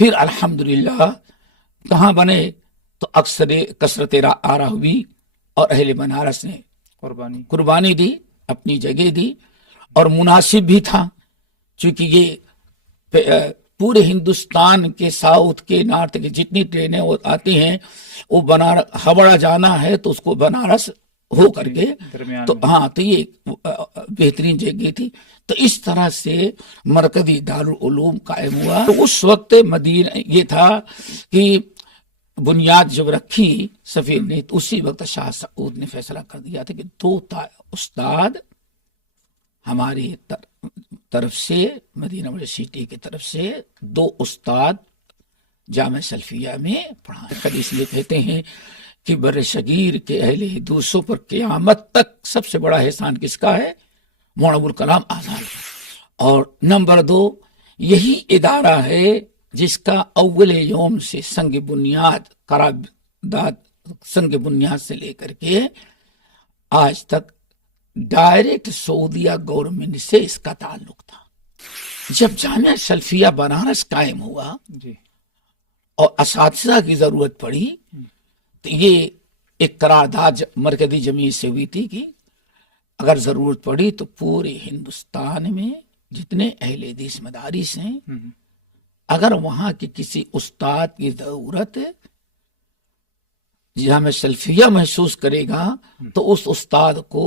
پھر الحمدللہ کہاں بنے تو اکثر کثرت آرا ہوئی اور اہل بنارس نے قربانی دی، اپنی جگہ دی، اور مناسب بھی تھا چونکہ یہ پورے ہندوستان کے ساؤتھ کے نارتھ کے جتنی ٹرینیں آتی ہیں وہ ہاوڑہ جانا ہے تو اس کو بنارس ہو کر کے تو ہاں تو یہ بہترین جگہ تھی. تو اس طرح سے مرکزی دارالعلوم قائم ہوا. تو اس وقت مدینہ یہ تھا کہ بنیاد جب رکھی سفیر نے تو اسی وقت شاہ سعود نے فیصلہ کر دیا تھا کہ 2 استاد ہماری طرف سے مدینہ یونیورسٹی کی طرف سے 2 استاد جامع سلفیہ میں پڑھائیں. اس لیے کہتے ہیں کہ بر صغیر کے اہل حدیثوں پر قیامت تک سب سے بڑا احسان کس کا ہے؟ مولانا ابوالکلام آزاد. اور نمبر 2 یہی ادارہ ہے جس کا اول یوم سے سنگ بنیاد سے لے کر کے آج تک ڈائریکٹ سعودیہ گورنمنٹ سے اس کا تعلق تھا. جب جامعہ سلفیہ بنارس قائم ہوا اور اساتذہ کی ضرورت پڑی تو یہ ایک قرارداد مرکزی جمعیت سے ہوئی تھی کہ اگر ضرورت پڑی تو پورے ہندوستان میں جتنے اہل حدیث مدارس ہیں اگر وہاں کے کسی استاد کی ضرورت جامعہ سلفیہ محسوس کرے گا تو اس استاد کو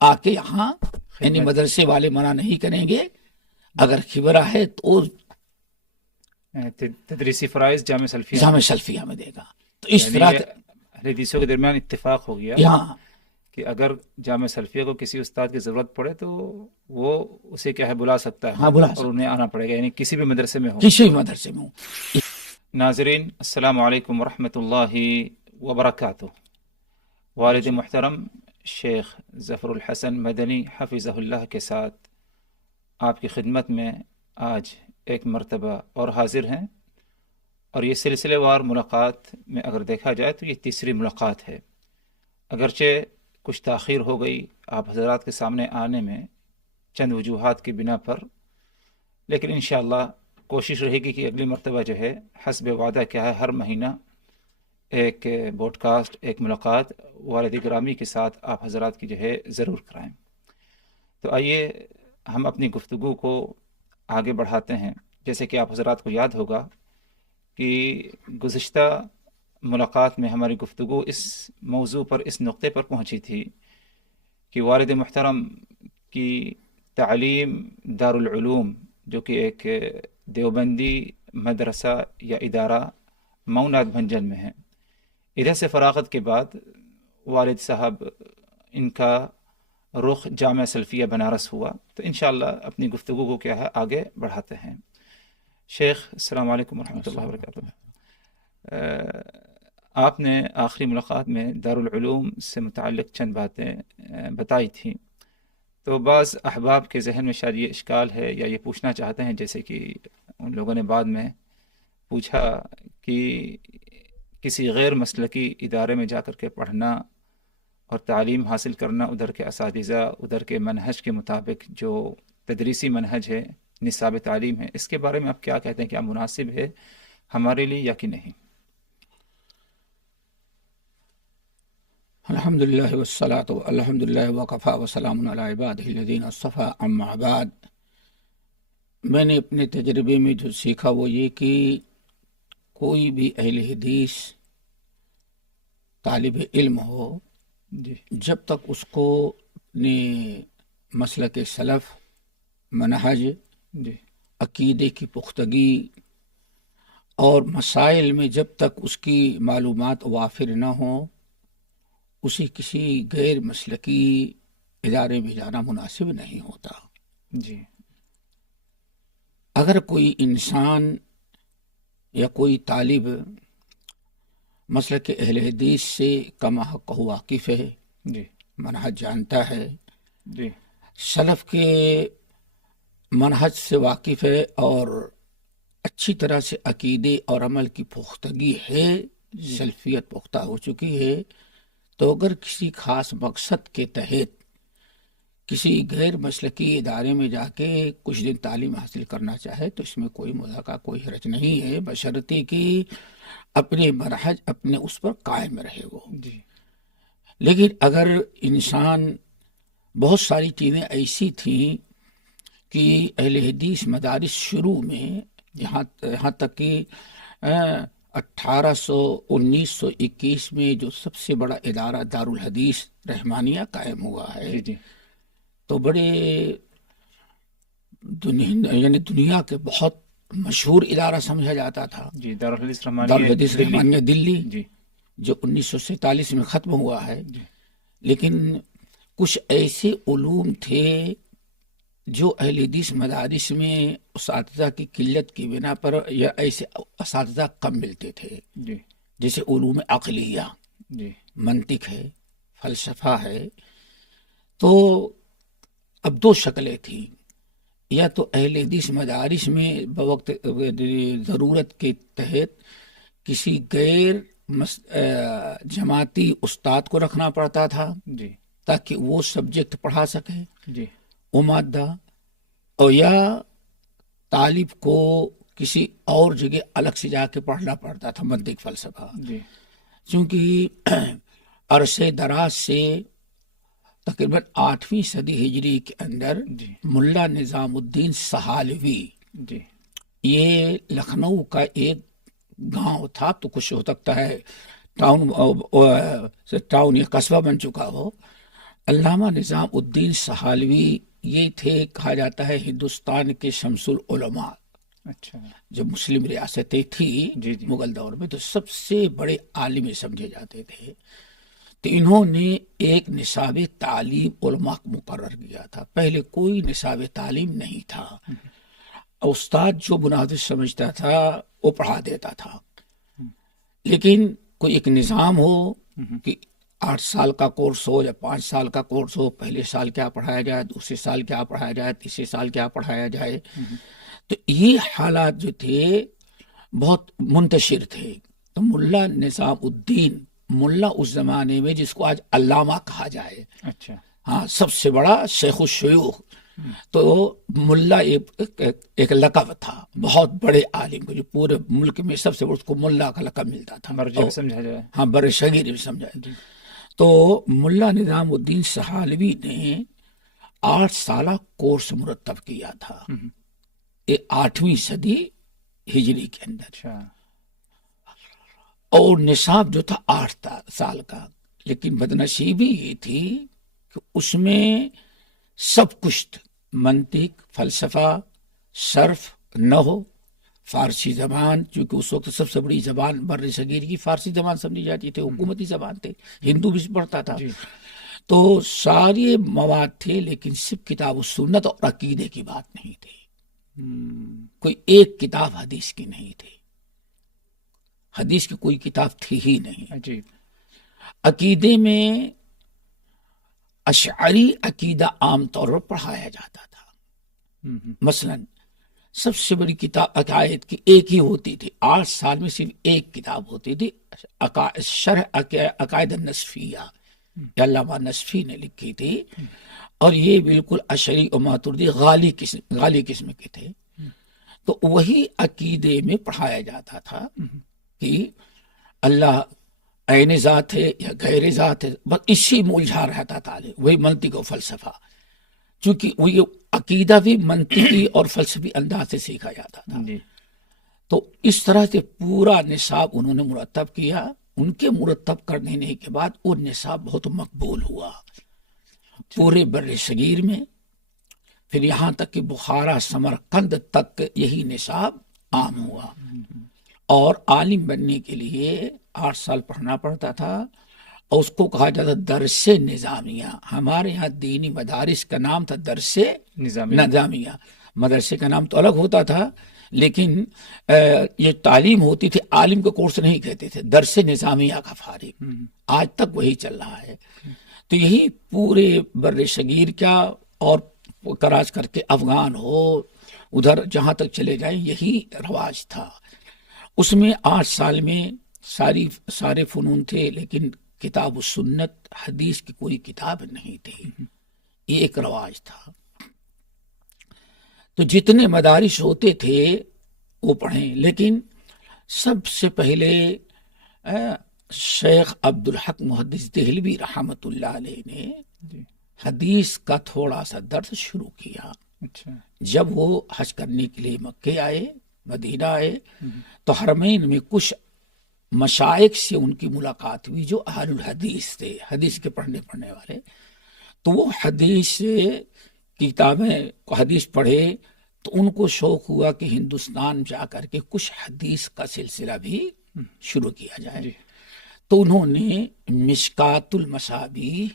آ کے یہاں یعنی مدرسے والے منع نہیں کریں گے. اگر خبرہ ہے تو تدریسی فرائض جامعہ سلفیہ میں دے گا. تو اس طرح حدیثوں کے درمیان اتفاق ہو گیا یہاں کہ اگر جامعہ سلفیہ کو کسی استاد کی ضرورت پڑے تو وہ اسے کیا ہے بلا سکتا ہے اور انہیں آنا پڑے گا، یعنی کسی بھی مدرسے میں ہو. ناظرین السلام علیکم ورحمۃ اللہ وبرکاتہ. والد محترم شیخ ظفر الحسن مدنی حفظہ اللہ کے ساتھ آپ کی خدمت میں آج ایک مرتبہ اور حاضر ہیں، اور یہ سلسلے وار ملاقات میں اگر دیکھا جائے تو یہ تیسری ملاقات ہے. اگرچہ کچھ تاخیر ہو گئی آپ حضرات کے سامنے آنے میں چند وجوہات کی بنا پر، لیکن انشاءاللہ کوشش رہے گی کہ اگلی مرتبہ جو ہے حسب وعدہ کیا ہے ہر مہینہ ایک بوڈ کاسٹ، ایک ملاقات والد گرامی کے ساتھ آپ حضرات کی جو ہے ضرور کرائیں. تو آئیے ہم اپنی گفتگو کو آگے بڑھاتے ہیں. جیسے کہ آپ حضرات کو یاد ہوگا کہ گزشتہ ملاقات میں ہماری گفتگو اس موضوع پر، اس نقطے پر پہنچی تھی کہ والد محترم کی تعلیم دارالعلوم جو کہ ایک دیوبندی مدرسہ یا ادارہ مئونات بھنجن میں ہے، ادھر سے فراغت کے بعد والد صاحب ان کا رخ جامعہ سلفیہ بنارس ہوا. تو انشاءاللہ اپنی گفتگو کو کیا ہے آگے بڑھاتے ہیں. شیخ السلام علیکم ورحمۃ اللہ وبرکاتہ. آپ نے آخری ملاقات میں دارالعلوم سے متعلق چند باتیں بتائی تھیں، تو بعض احباب کے ذہن میں شاید یہ اشکال ہے یا یہ پوچھنا چاہتے ہیں، جیسے کہ ان لوگوں نے بعد میں پوچھا کہ کسی غیر مسلکی ادارے میں جا کر کے پڑھنا اور تعلیم حاصل کرنا، ادھر کے اساتذہ ادھر کے منہج کے مطابق جو تدریسی منہج ہے، نصاب تعلیم ہے، اس کے بارے میں آپ کیا کہتے ہیں؟ کیا مناسب ہے ہمارے لیے یا کہ نہیں؟ الحمدللہ والصلاة الحمدللہ وکفا وسلام علی عبادہ الذین اصطفی اما بعد. میں نے اپنے تجربے میں جو سیکھا وہ یہ کہ کوئی بھی اہل حدیث طالب علم ہو جب تک اس کو اپنے مسلک سلف، منہج، عقیدے کی پختگی اور مسائل میں جب تک اس کی معلومات وافر نہ ہوں، اسے کسی غیر مسلکی ادارے میں جانا مناسب نہیں ہوتا. اگر کوئی انسان یا کوئی طالب مسلک اہل حدیث سے کما حق واقف ہے، منہج جانتا ہے، سلف کے منہج سے واقف ہے اور اچھی طرح سے عقیدے اور عمل کی پختگی ہے، سلفیت پختہ ہو چکی ہے، تو اگر کسی خاص مقصد کے تحت کسی غیر مسلکی ادارے میں جا کے کچھ دن تعلیم حاصل کرنا چاہے تو اس میں کوئی مذاکرہ کوئی حرج نہیں ہے، بشرطے کہ اپنے منہج اپنے اس پر قائم رہے وہ جی۔ لیکن اگر انسان بہت ساری چیزیں ایسی تھیں کہ اہل حدیث مدارس شروع میں یہاں تک کہ 1921 میں جو سب سے بڑا ادارہ دارالحدیث رحمانیہ قائم ہوا ہے، جی تو بڑے دنیا کے بہت مشہور ادارہ سمجھا جاتا تھا، جی، دارالحدیث رحمانیہ دلی، جی، جو 1947 میں ختم ہوا ہے۔ جی۔ لیکن کچھ ایسے علوم تھے جو اہل حدیث مدارس میں اساتذہ کی قلت کی بنا پر یا ایسے اساتذہ کم ملتے تھے، جی، جیسے علوم عقلیہ، جی، منطق ہے، فلسفہ ہے۔ تو اب دو شکلیں تھیں، یا تو اہل حدیث مدارس میں بوقت ضرورت کے تحت کسی غیر جماعتی استاد کو رکھنا پڑتا تھا جی، تاکہ وہ سبجیکٹ پڑھا سکے، جی، وہ مادہ، اور یا طالب کو کسی اور جگہ الگ سے جا کے پڑھنا پڑتا تھا منطق فلسفہ، جی، چونکہ عرصے دراز سے تقریباً 8ویں صدی ہجری کے اندر جی، ملا نظام الدین سہالوی، جی، یہ لکھنؤ کا ایک گاؤں تھا، تو کچھ ہو سکتا ہے ٹاؤن یا قصبہ بن چکا ہو۔ علامہ نظام الدین سہالوی یہ تھے، کہا جاتا ہے ہندوستان کے شمس العلماء، اچھا، جو مسلم ریاستیں تھی جی، جی، مغل دور میں، تو سب سے بڑے عالم سمجھے جاتے تھے۔ تو انہوں نے ایک نصاب تعلیم علماء کو مقرر کیا تھا، پہلے کوئی نصاب تعلیم نہیں تھا، استاد جو مناسب سمجھتا تھا وہ پڑھا دیتا تھا، لیکن کوئی ایک نظام ہو کہ 8 سال کا کورس ہو یا 5 سال کا کورس ہو، پہلے سال کیا پڑھایا جائے، دوسرے سال کیا پڑھایا جائے، تیسرے سال کیا پڑھایا جائے، تو یہ حالات جو تھے بہت منتشر تھے۔ تو ملا نظام الدین، ملا اس زمانے میں جس کو آج علامہ کہا جائے، اچھا، ہاں، سب سے بڑا شیخ الشیوخ، تو ملا ایک لقب تھا بہت بڑے عالم کو، جو پورے ملک میں سب سے بڑا، اس کو ملا کا لقب ملتا تھا، مرجع سمجھا جائے، ہاں، بر صغیر بھی سمجھا جائے۔ تو ملا نظام الدین سہالوی نے 8 سالہ کورس مرتب کیا تھا، یہ 8ویں صدی ہجری کے اندر، اچھا، اور نصاب جو تھا 8 سال کا، لیکن بدنصیبی یہ تھی کہ اس میں سب کچھ منطق، فلسفہ، صرف، نحو، فارسی زبان، چونکہ اس وقت سب سے بڑی زبان بر صغیر کی فارسی زبان سمجھی جاتی تھی، حکومتی زبان تھے، ہندو بھی پڑھتا تھا، تو سارے مواد تھے، لیکن صرف کتاب و سنت اور عقیدے کی بات نہیں تھی، کوئی ایک کتاب حدیث کی نہیں تھی، حدیث کی کوئی کتاب تھی ہی نہیں۔ عجیب۔ عقیدے میں اشعری عقیدہ عام طور پر پڑھایا جاتا تھا، مثلا سب سے بڑی کتاب عقائد کی ایک ہی ہوتی تھی، 8 سال میں صرف ایک کتاب ہوتی تھی، شرح عقائد النصفیہ، یہ علامہ نصفی نے لکھی تھی، اور یہ بالکل اشعری و ماتردی غالی قسم کے تھے، تو وہی عقیدے میں پڑھایا جاتا تھا کہ اللہ عین ذات ہے یا غیر ذات ہے، بس اسی میں الجھا رہتا طالب، وہی منطق و فلسفہ، چونکہ وہ یہ عقیدہ بھی منطقی اور فلسفی انداز سے سیکھا جاتا تھا، تو اس طرح سے پورا نصاب انہوں نے مرتب کیا۔ ان کے مرتب کرنے کے بعد وہ نصاب بہت مقبول ہوا پورے بر صغیر میں، پھر یہاں تک کہ بخارا، سمرقند تک یہی نصاب عام ہوا، اور عالم بننے کے لیے 8 سال پڑھنا پڑتا تھا، اور اس کو کہا جاتا درس نظامیہ۔ ہمارے یہاں دینی مدارس کا نام تھا درس نظامیہ، مدرسے کا نام تو الگ ہوتا تھا، لیکن یہ تعلیم ہوتی تھی، عالم کا کورس نہیں کہتے تھے، درس نظامیہ کا فارغ، آج تک وہی چل رہا ہے۔ تو یہی پورے بر صغیر کا، اور کراچ کر کے افغان ہو، ادھر جہاں تک چلے جائیں، یہی رواج تھا۔ اس میں 8 سال میں سارے فنون تھے، لیکن کتاب و سنت، حدیث کی کوئی کتاب نہیں تھی۔ یہ ایک رواج تھا. تو جتنے مدارس ہوتے تھے وہ پڑھیں، لیکن سب سے پہلے شیخ عبدالحق محدث دہلوی رحمت اللہ علیہ نے حدیث کا تھوڑا سا درس شروع کیا. جب وہ حج کرنے کے لیے مکے آئے، مدینہ آئے، تو حرمین میں کچھ مشائخ سے ان کی ملاقات ہوئی جو اہل الحدیث تھے، حدیث کے پڑھنے والے. تو وہ حدیث کتابیں حدیث پڑھے تو ان کو شوق ہوا کہ ہندوستان جا کر کے کچھ حدیث کا سلسلہ بھی شروع کیا جائے. تو انہوں نے مشکات المصابیح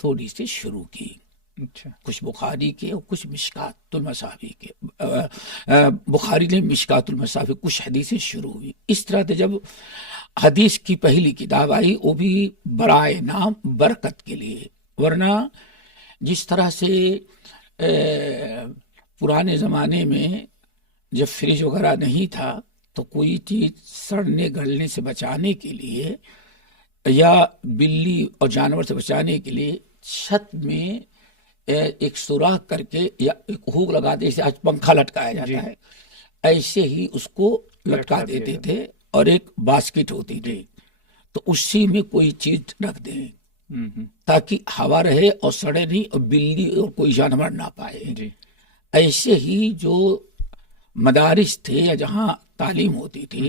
تھوڑی سی شروع کی، کچھ بخاری کے اور کچھ مشکات المصابیح کے. بخاری نے مشکات المصابیح کچھ حدیثیں شروع ہوئی. اس طرح سے جب حدیث کی پہلی کتاب آئی وہ بھی برائے نام برکت کے لیے، ورنہ جس طرح سے پرانے زمانے میں جب فریج وغیرہ نہیں تھا تو کوئی چیز سڑنے گلنے سے بچانے کے لیے یا بلی اور جانور سے بچانے کے لیے چھت میں ایک سوراخ کر کے یا ایک ہوک لگا دے، جیسے آج پنکھا لٹکایا جاتا ہے ایسے ہی اس کو لٹکا دیتے تھے، اور ایک باسکٹ ہوتی تھی تو اسی میں کوئی چیز رکھ دیں تاکہ ہوا رہے اور سڑے نہیں اور بلی اور کوئی جانور نہ پائے. ایسے ہی جو مدارس تھے یا جہاں تعلیم ہوتی تھی،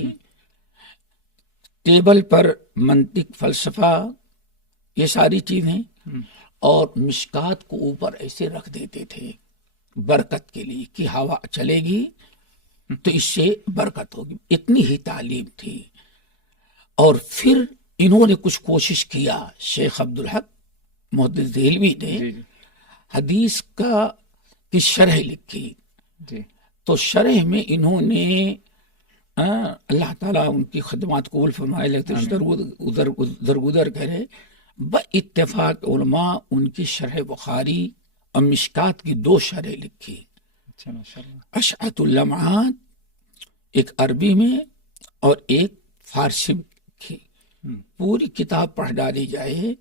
ٹیبل پر منطق، فلسفہ، یہ ساری چیزیں، اور مشکات کو اوپر ایسے رکھ دیتے تھے برکت کے لیے کہ ہوا چلے گی تو اس سے برکت ہوگی. اتنی ہی تعلیم تھی. اور پھر انہوں نے کچھ کوشش کیا، شیخ عبدالحق محدث دہلوی نے حدیث کی شرح لکھی. تو شرح میں انہوں نے اللہ تعالیٰ ان کی خدمات قبول فرمائے، لگتے درگزر کرے، باتفاق علماء ان کی شرح بخاری اور مشکات کی 2 شرح لکھی. اشعۃ اللمعات ایک عربی میں اور ایک فارسی میں لکھی. پوری کتاب پڑھ ڈالی جائے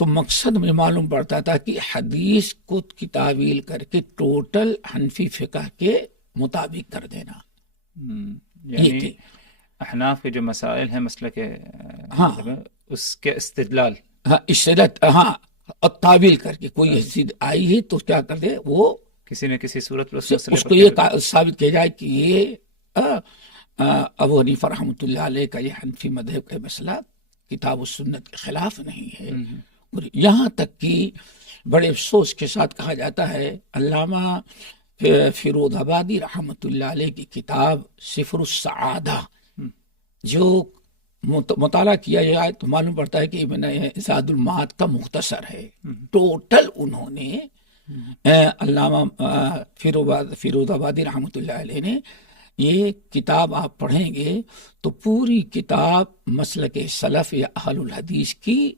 تو مقصد میں معلوم پڑتا تھا کہ حدیث کو کی تعویل کر کے ٹوٹل حنفی فقہ کے مطابق کر دینا. یعنی احناف کے جو مسائل ہیں مسئلہ کے اس کے استدلال، اور تعویل کر کے کوئی حدیث آئی ہے تو کیا کر دے، وہ کسی نہ کسی صورت اس کو یہ ثابت کیا جائے کہ یہ ابو حنیفہ رحمۃ اللہ علیہ کا یہ حنفی مذہب کا مسئلہ کتاب و سنت کے خلاف نہیں ہے. یہاں تک کہ بڑے افسوس کے ساتھ کہا جاتا ہے، علامہ فیروز آبادی رحمۃ اللہ علیہ کی کتاب سفر السعادہ جو مطالعہ کیا جائے تو معلوم پڑتا ہے کہ ابن زاد المعاد کا مختصر ہے. ٹوٹل انہوں نے علامہ فیروز آبادی رحمۃ اللہ علیہ نے یہ کتاب آپ پڑھیں گے تو پوری کتاب مسلک سلف یا اہل الحدیث کی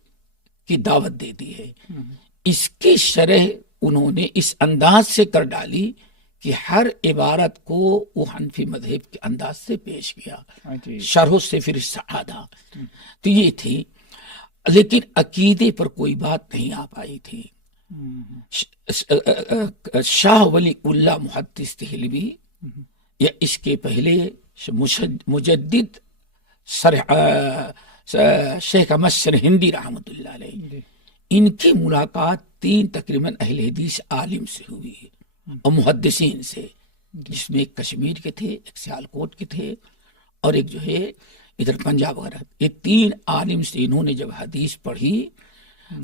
دعوت دیتی ہے. اس کی شرح انہوں نے اس انداز سے کر ڈالی کہ ہر عبارت کو وہ حنفی مذہب کے انداز سے پیش کیا. شرح سفر السعادہ تو یہ تھی، لیکن عقیدے پر کوئی بات نہیں آ پائی تھی. شاہ ولی اللہ محدث دہلوی یا اس کے پہلے مجدد شیخ احمد سرہندی رحمۃ اللہ علیہ، ان کی ملاقات 3 تقریباً اہل حدیث عالم سے ہوئی اور محدثین سے، جس میں ایک کشمیر کے تھے، ایک سیالکوٹ کے تھے، اور ایک جو ہے ادھر پنجاب وغیرہ. یہ 3 عالم سے انہوں نے جب حدیث پڑھی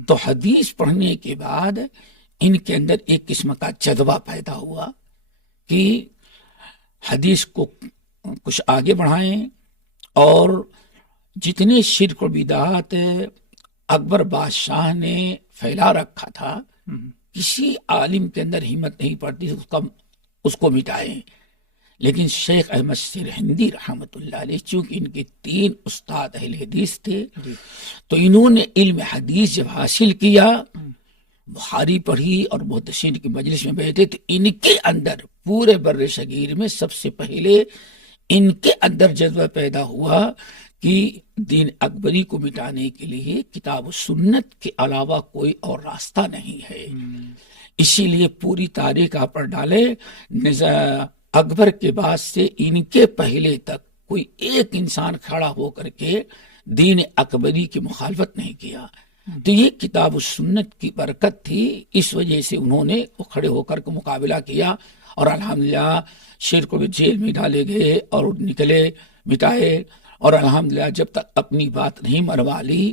تو حدیث پڑھنے کے بعد ان کے اندر ایک قسم کا جذبہ پیدا ہوا کہ حدیث کو کچھ آگے بڑھائیں، اور جتنے شرک و بدعات اکبر بادشاہ نے پھیلا رکھا تھا کسی عالم کے اندر ہمت نہیں پڑتی اس کو مٹائیں. لیکن شیخ احمد سرہندی رحمۃ اللہ علیہ چونکہ ان کے 3 استاد اہل حدیث تھے تو انہوں نے علم حدیث جب حاصل کیا، بخاری پڑھی اور محدثین کی مجلس میں بیٹھے تو ان کے اندر پورے بر صغیر میں سب سے پہلے ان کے اندر جذبہ پیدا ہوا کہ دین اکبری کو مٹانے کے لیے کتاب و سنت کے علاوہ کوئی اور راستہ نہیں ہے. اسی لیے پوری تاریخ آپ پر ڈالے، اکبر کے بعد سے ان کے پہلے تک کوئی ایک انسان کھڑا ہو کر کے دین اکبری کی مخالفت نہیں کیا. تو یہ کتاب و سنت کی برکت تھی، اس وجہ سے انہوں نے کھڑے ہو کر کے مقابلہ کیا، اور الحمدللہ شیر کو بھی جیل میں ڈالے گئے اور نکلے، مٹائے، اور الحمدللہ جب تک اپنی بات نہیں منوا لی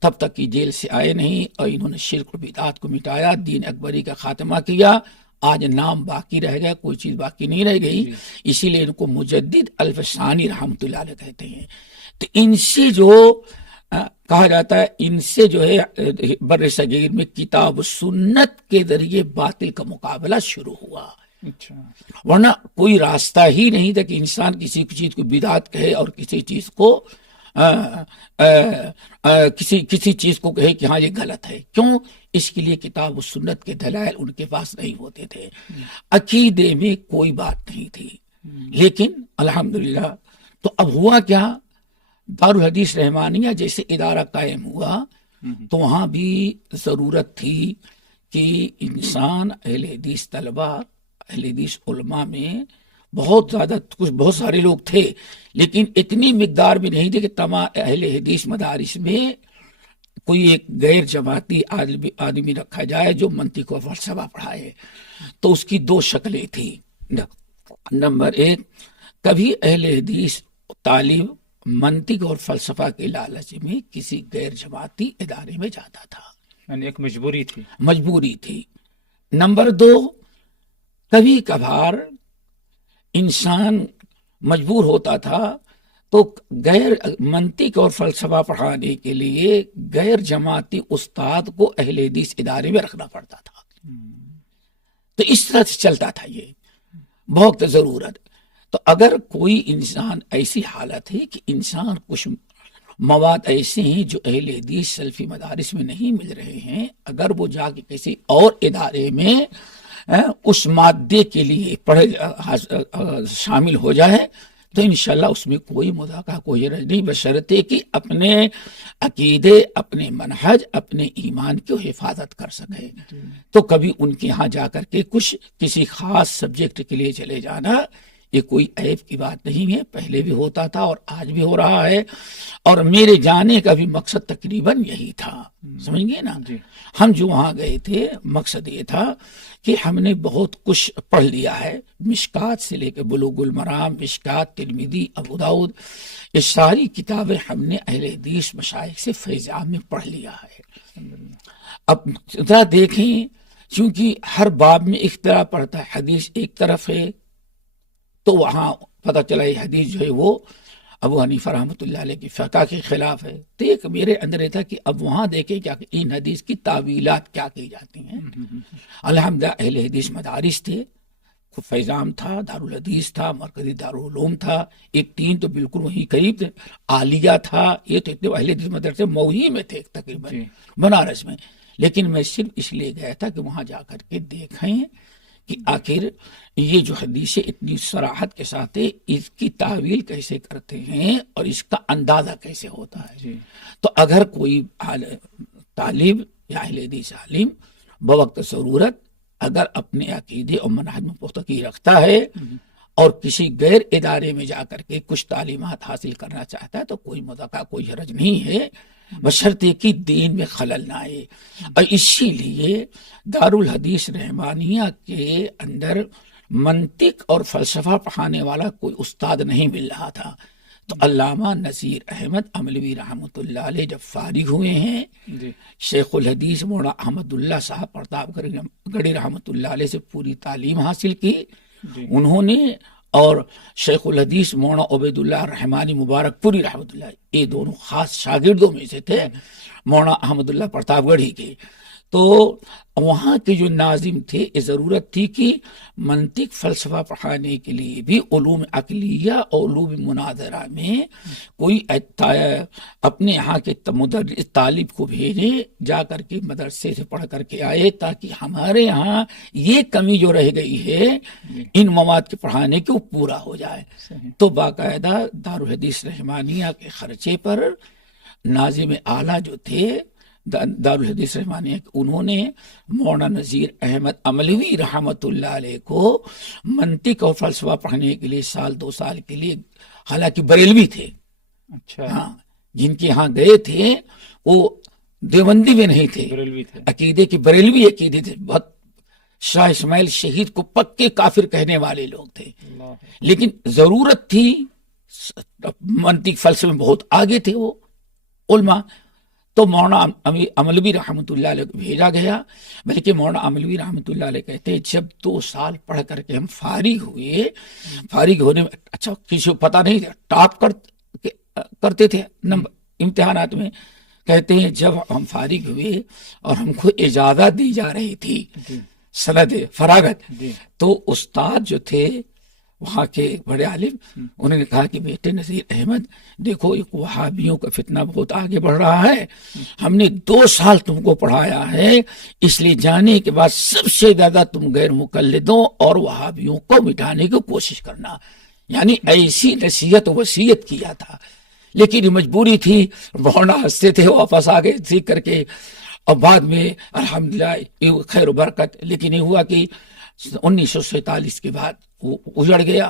تب تک یہ جیل سے آئے نہیں، اور انہوں نے شرک و بدعات کو مٹایا، دین اکبری کا خاتمہ کیا. آج نام باقی رہ گیا، کوئی چیز باقی نہیں رہ گئی. اسی لیے ان کو مجدد الفسانی رحمت اللہ علیہ کہتے ہیں. تو ان سے جو کہا جاتا ہے، ان سے جو ہے بر صغیر میں کتاب و سنت کے ذریعے باطل کا مقابلہ شروع ہوا. ورنہ کوئی راستہ ہی نہیں تھا کہ انسان کسی چیز کو بدعت کہے اور کسی چیز کو کسی چیز کو کہے کہ ہاں یہ غلط ہے. کیوں؟ اس کے لیے کتاب و سنت کے دلائل ان کے پاس نہیں ہوتے تھے، عقیدے میں کوئی بات نہیں تھی. لیکن الحمدللہ تو اب ہوا کیا، دارالحدیث رحمانیہ جیسے ادارہ قائم ہوا تو وہاں بھی ضرورت تھی کہ انسان اہل حدیث طلبہ، اہل حدیث علماء میں بہت سارے لوگ تھے، لیکن اتنی مقدار میں نہیں تھے کہ تمام اہل حدیث مدارس میں کوئی ایک غیر جماعتی آدمی رکھا جائے جو منطق و فلسفہ پڑھائے. تو اس کی دو شکلیں تھیں. نمبر ایک، کبھی اہل حدیث طالب منطق اور فلسفہ کے لالچ میں کسی غیر جماعتی ادارے میں جاتا تھا، یعنی ایک مجبوری تھی. نمبر دو، کبھی کبھار انسان مجبور ہوتا تھا تو غیر منطق اور فلسفہ پڑھانے کے لیے غیر جماعتی استاد کو اہل حدیث ادارے میں رکھنا پڑتا تھا. تو اس طرح سے چلتا تھا یہ بہت ضرورت. تو اگر کوئی انسان ایسی حالت ہے کہ انسان کچھ مواد ایسے ہیں جو اہل حدیث سلفی مدارس میں نہیں مل رہے ہیں، اگر وہ جا کے کسی اور ادارے میں اس مادے کے لیے شامل ہو جائے تو انشاءاللہ اس میں کوئی مذاکرہ، کوئی حرج نہیں، بشرطے کہ اپنے عقیدے، اپنے منہج، اپنے ایمان کی حفاظت کر سکے. تو کبھی ان کے ہاں جا کر کے کسی خاص سبجیکٹ کے لیے چلے جانا یہ کوئی عیب کی بات نہیں ہے، پہلے بھی ہوتا تھا اور آج بھی ہو رہا ہے. اور میرے جانے کا بھی مقصد تقریباً یہی تھا، سمجھ گئے نا. ہم جو وہاں گئے تھے مقصد یہ تھا کہ ہم نے بہت کچھ پڑھ لیا ہے، مشکات سے لے کے بلوغ المرام، مشکات، ترمذی، ابو داؤد، یہ ساری کتابیں ہم نے اہل حدیث مشائخ سے فیض عام میں پڑھ لیا ہے. اب ذرا دیکھیں، چونکہ ہر باب میں اختلاف پڑتا ہے، حدیث ایک طرف ہے تو وہاں پتہ چلا یہ حدیث جو ہے وہ ابو حنیفہ رحمۃ اللہ علیہ کی فقہ کے خلاف ہے. تو ایک میرے اندر یہ تھا کہ اب وہاں دیکھیں کیا ان حدیث کی تعویلات کیا کی جاتی ہیں. الحمدللہ اہل حدیث مدارس تھے، فیضام تھا، دارالحدیث تھا، مرکزی دارالعلوم تھا، ایک تین تو بالکل وہیں قریب تھے، عالیہ تھا، یہ تو اتنے اہل حدیث مدرسے موہی میں تھے تقریباً بنارس میں. لیکن میں صرف اس لیے گیا تھا کہ وہاں جا کر کے دیکھیں کہ آخر یہ جو حدیثیں اتنی صراحت کے ساتھ ہے اس کی تعویل کیسے کرتے ہیں اور اس کا اندازہ کیسے ہوتا ہے. تو اگر کوئی طالب یا اہل حدیث عالم بوقت ضرورت اگر اپنے عقیدے اور منہج میں پختگی رکھتا ہے اور کسی غیر ادارے میں جا کر کے کچھ تعلیمات حاصل کرنا چاہتا ہے تو کوئی مذاکرہ، کوئی حرج نہیں ہے، بشرطے کہ دین میں خلل نہ آئے. اور اسی لیے دارالحدیث رحمانیہ کے اندر منطق اور فلسفہ پڑھانے والا کوئی استاد نہیں مل رہا تھا. تو علامہ نذیر احمد عملوی رحمۃ اللہ علیہ جب فارغ ہوئے ہیں، شیخ الحدیث مولانا احمد اللہ صاحب پرتاپ گڑھی رحمۃ اللہ علیہ سے پوری تعلیم حاصل کی انہوں نے، اور شیخ الحدیث مولانا عبید اللہ رحمانی مبارک پوری رحمۃ اللہ، یہ دونوں خاص شاگردوں میں سے تھے مولانا احمد اللہ پرتاپ گڑھی کے. تو وہاں کے جو ناظم تھے یہ ضرورت تھی کہ منطق فلسفہ پڑھانے کے لیے بھی علوم عقلیہ اور علوم مناظرہ میں کوئی اپنے یہاں کے مدرس طالب کو بھیجے، جا کر کے مدرسے سے پڑھ کر کے آئے، تاکہ ہمارے یہاں یہ کمی جو رہ گئی ہے ان مواد کے پڑھانے کے وہ پورا ہو جائے۔ تو باقاعدہ دارالحدیث رحمانیہ کے خرچے پر ناظم اعلیٰ جو تھے دارالحدیث رحمانیہ، انہوں نے مولانا نذیر احمد عملوی رحمت اللہ علیہ کو منطق اور فلسفہ پڑھنے کے لیے 2 سال کے لیے، حالانکہ بریلوی تھے، اچھا ہاں جن کے ہاں گئے تھے وہ دیوبندی میں نہیں تھے، بریلوی تھے، عقیدے کے بریلوی عقیدے تھے، بہت شاہ اسماعیل شہید کو پکے کافر کہنے والے لوگ تھے، لیکن ضرورت تھی، منطق فلسفے میں بہت آگے تھے وہ علماء، تو مولانا عملوی رحمۃ اللہ علیہ کو بھیجا گیا۔ بلکہ مولانا عملوی رحمۃ اللہ علیہ کہتے ہیں جب 2 سال پڑھ کر کے ہم فارغ ہوئے، فارغ ہونے میں اچھا کسی کو پتہ نہیں تھا، ٹاپ کرتے تھے نمبر امتحانات میں، کہتے ہیں جب ہم فارغ ہوئے اور ہم کو اجازت دی جا رہی تھی سند فراغت، تو استاد جو تھے وہاں کے بڑے عالم، انہوں نے کہا کہ بیٹے نذیر احمد دیکھو ایک وہابیوں کا فتنہ بہت آگے بڑھ رہا ہے، ہم نے 2 سال تم کو پڑھایا ہے، اس لیے جانے کے بعد سب سے زیادہ تم غیر مقلدوں اور وہابیوں کو مٹانے کی کوشش کرنا، یعنی ایسی نصیحت و وصیت کیا تھا۔ لیکن یہ مجبوری تھی، بہونا ہنستے تھے، واپس آ گئے سیکھ کر کے، اور بعد میں الحمدللہ خیر و برکت۔ لیکن یہ ہوا کہ 1947 کے بعد وہ اجڑ گیا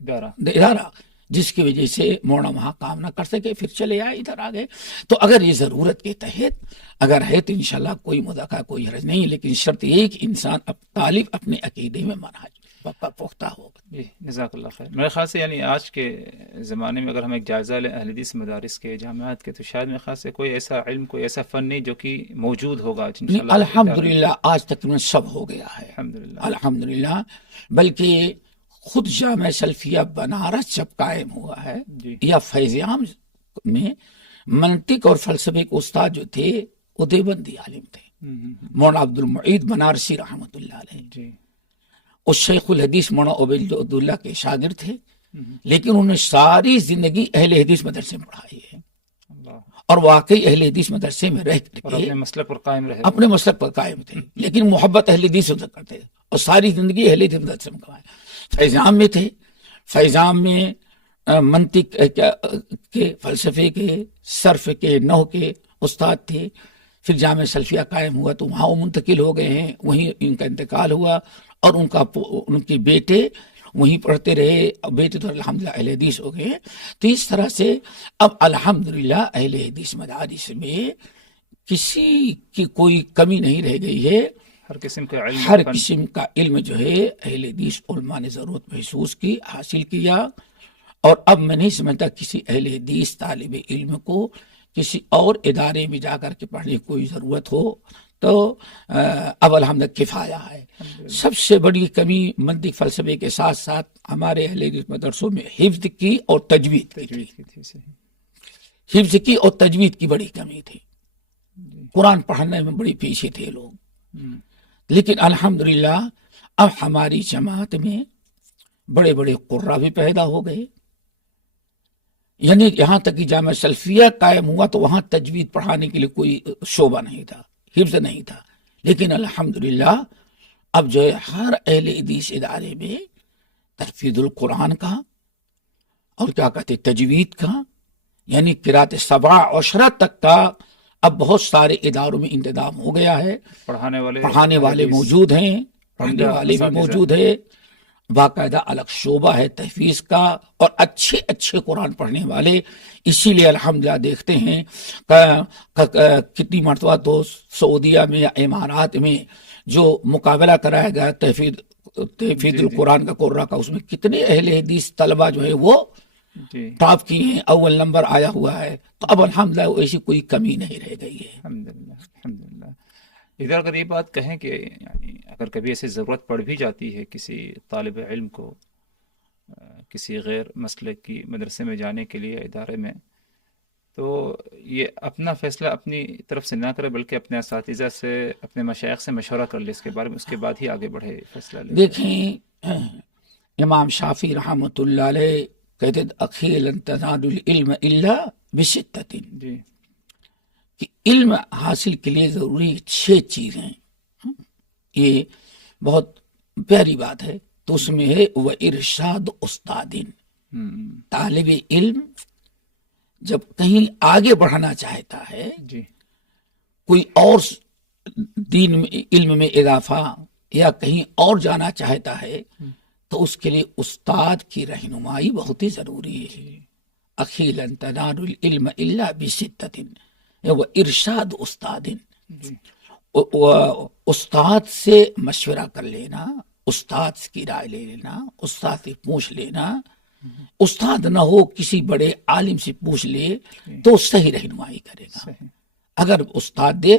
ادارہ، جس کی وجہ سے مولانا وہاں کام نہ کر سکے، پھر چلے آئے ادھر آ گئے۔ تو اگر یہ ضرورت کے تحت اگر ہے تو انشاءاللہ کوئی مذاکرہ کوئی حرج نہیں، لیکن شرط یہ کہ انسان طالب اپنے عقیدے میں منہج پختہ ہوگا۔ جی جزاک اللہ خیر۔ میرے خیال سے یعنی آج کے زمانے میں اگر ہم ایک جائزہ لیں اہل حدیث مدارس کے جامعات کے، تو شاید میرے خیال سے کوئی ایسا علم کوئی ایسا فن نہیں جو کہ موجود ہوگا انشاءاللہ۔ الحمدللہ آج تقریباً سب ہو گیا ہے الحمدللہ، بلکہ خود جامعہ سلفیہ بنارس جب قائم ہوا ہے یا فیض عام میں منطق اور فلسفے کے استاد جو تھے وہ دیوبندی عالم تھے، مولانا عبد المعید بنارسی رحمۃ اللہ علیہ، اور شیخ الحدیث مولانا عبید اللہ کے شاگرد تھے، لیکن انہوں نے ساری زندگی اہل حدیث مدرسے میں پڑھائی ہے، اور واقعی اہل حدیث مدرسے میں رہ کر کے اپنے مسلک پر قائم رہے، اپنے مسلک پر قائم تھے، لیکن محبت اہل حدیث سے کرتے تھے، اور ساری زندگی اہل حدیث مدرسے میں کمائے۔ فیض عام میں تھے، فیض عام میں منطق کے، فلسفے کے، صرف کے، نحو کے استاد تھے۔ پھر جامعہ سلفیہ قائم ہوا تو وہاں وہ منتقل ہو گئے ہیں، وہیں ان کا انتقال ہوا، اور ان کے بیٹے وہیں پڑھتے رہے، بیٹے تو الحمدللہ اہل حدیث ہو گئے۔ تو اس طرح سے اب الحمدللہ اہل حدیث مدارس میں کسی کی کوئی کمی نہیں رہ گئی ہے، ہر قسم کا علم جو ہے اہل حدیث علماء نے ضرورت محسوس کی، حاصل کیا، اور اب میں نہیں سمجھتا کسی اہل حدیث طالب علم کو کسی اور ادارے میں جا کر کے پڑھنے کی کوئی ضرورت ہو، تو اب الحمدللہ کفایہ ہے۔ سب سے بڑی کمی منطق فلسفے کے ساتھ ساتھ ہمارے اہل حدیث مدرسوں میں حفظ کی اور تجوید کی تھی، حفظ کی اور تجوید کی بڑی کمی تھی، قرآن پڑھنے میں بڑی پیچھے تھے لوگ۔ لیکن الحمدللہ اب ہماری جماعت میں بڑے بڑے قرہ بھی پیدا ہو گئے، یعنی یہاں تک کہ جامعہ سلفیہ قائم ہوا تو وہاں تجوید پڑھانے کے لیے کوئی شعبہ نہیں تھا، حفظ نہیں تھا، لیکن الحمدللہ اب جو ہے ہر اہل حدیث ادارے میں تحفیظ القرآن کا اور کیا کہتے تجوید کا، یعنی قرات 7 عشرہ تک کا اب بہت سارے اداروں میں انتظام ہو گیا ہے، پڑھانے والے موجود ہیں، پڑھنے والے بھی موجود ہیں، باقاعدہ الگ شعبہ ہے تحفیظ کا، اور اچھے اچھے قرآن پڑھنے والے۔ اسی لیے الحمدللہ دیکھتے ہیں کتنی مرتبہ تو سعودیہ میں یا امارات میں جو مقابلہ کرایا گیا تحفیظ القرآن کا قرہ کا، اس میں کتنے اہل حدیث طلبہ جو ہے وہ ٹاپ کی ہیں، اول نمبر آیا ہوا ہے۔ تو اب الحمدللہ ایسی کوئی کمی نہیں رہ گئی ہے۔ الحمدللہ۔ ادھر اگر یہ بات کہیں کہ یعنی اگر کبھی ایسی ضرورت پڑ بھی جاتی ہے کسی طالب علم کو کسی غیر مسلک کی مدرسے میں جانے کے لیے ادارے میں، تو یہ اپنا فیصلہ اپنی طرف سے نہ کرے بلکہ اپنے اساتذہ سے اپنے مشائخ سے مشورہ کر لے اس کے بارے میں، اس کے بعد ہی آگے بڑھے فیصلہ لے۔ دیکھیں امام شافعی رحمۃ اللہ علیہ کہتے تھے اخی لن تنالوا العلم الا بستۃ، جی کہ علم حاصل کے لیے ضروری 6 چیزیں، یہ بہت پیاری بات ہے۔ تو اس میں ہے وہ ارشاد استاد، طالب علم جب کہیں آگے بڑھنا چاہتا ہے، جی کوئی اور دین میں علم میں اضافہ یا کہیں اور جانا چاہتا ہے، تو اس کے لیے استاد کی رہنمائی بہت ہی ضروری ہے۔ اخی لن تنالوا العلم الا بستۃ وہ ارشاد استاد، استاد سے مشورہ کر لینا، استاد کی رائے لے لینا، استاد سے پوچھ لینا، استاد نہ ہو کسی بڑے عالم سے پوچھ لے تو صحیح رہنمائی کرے گا۔ اگر استاد دے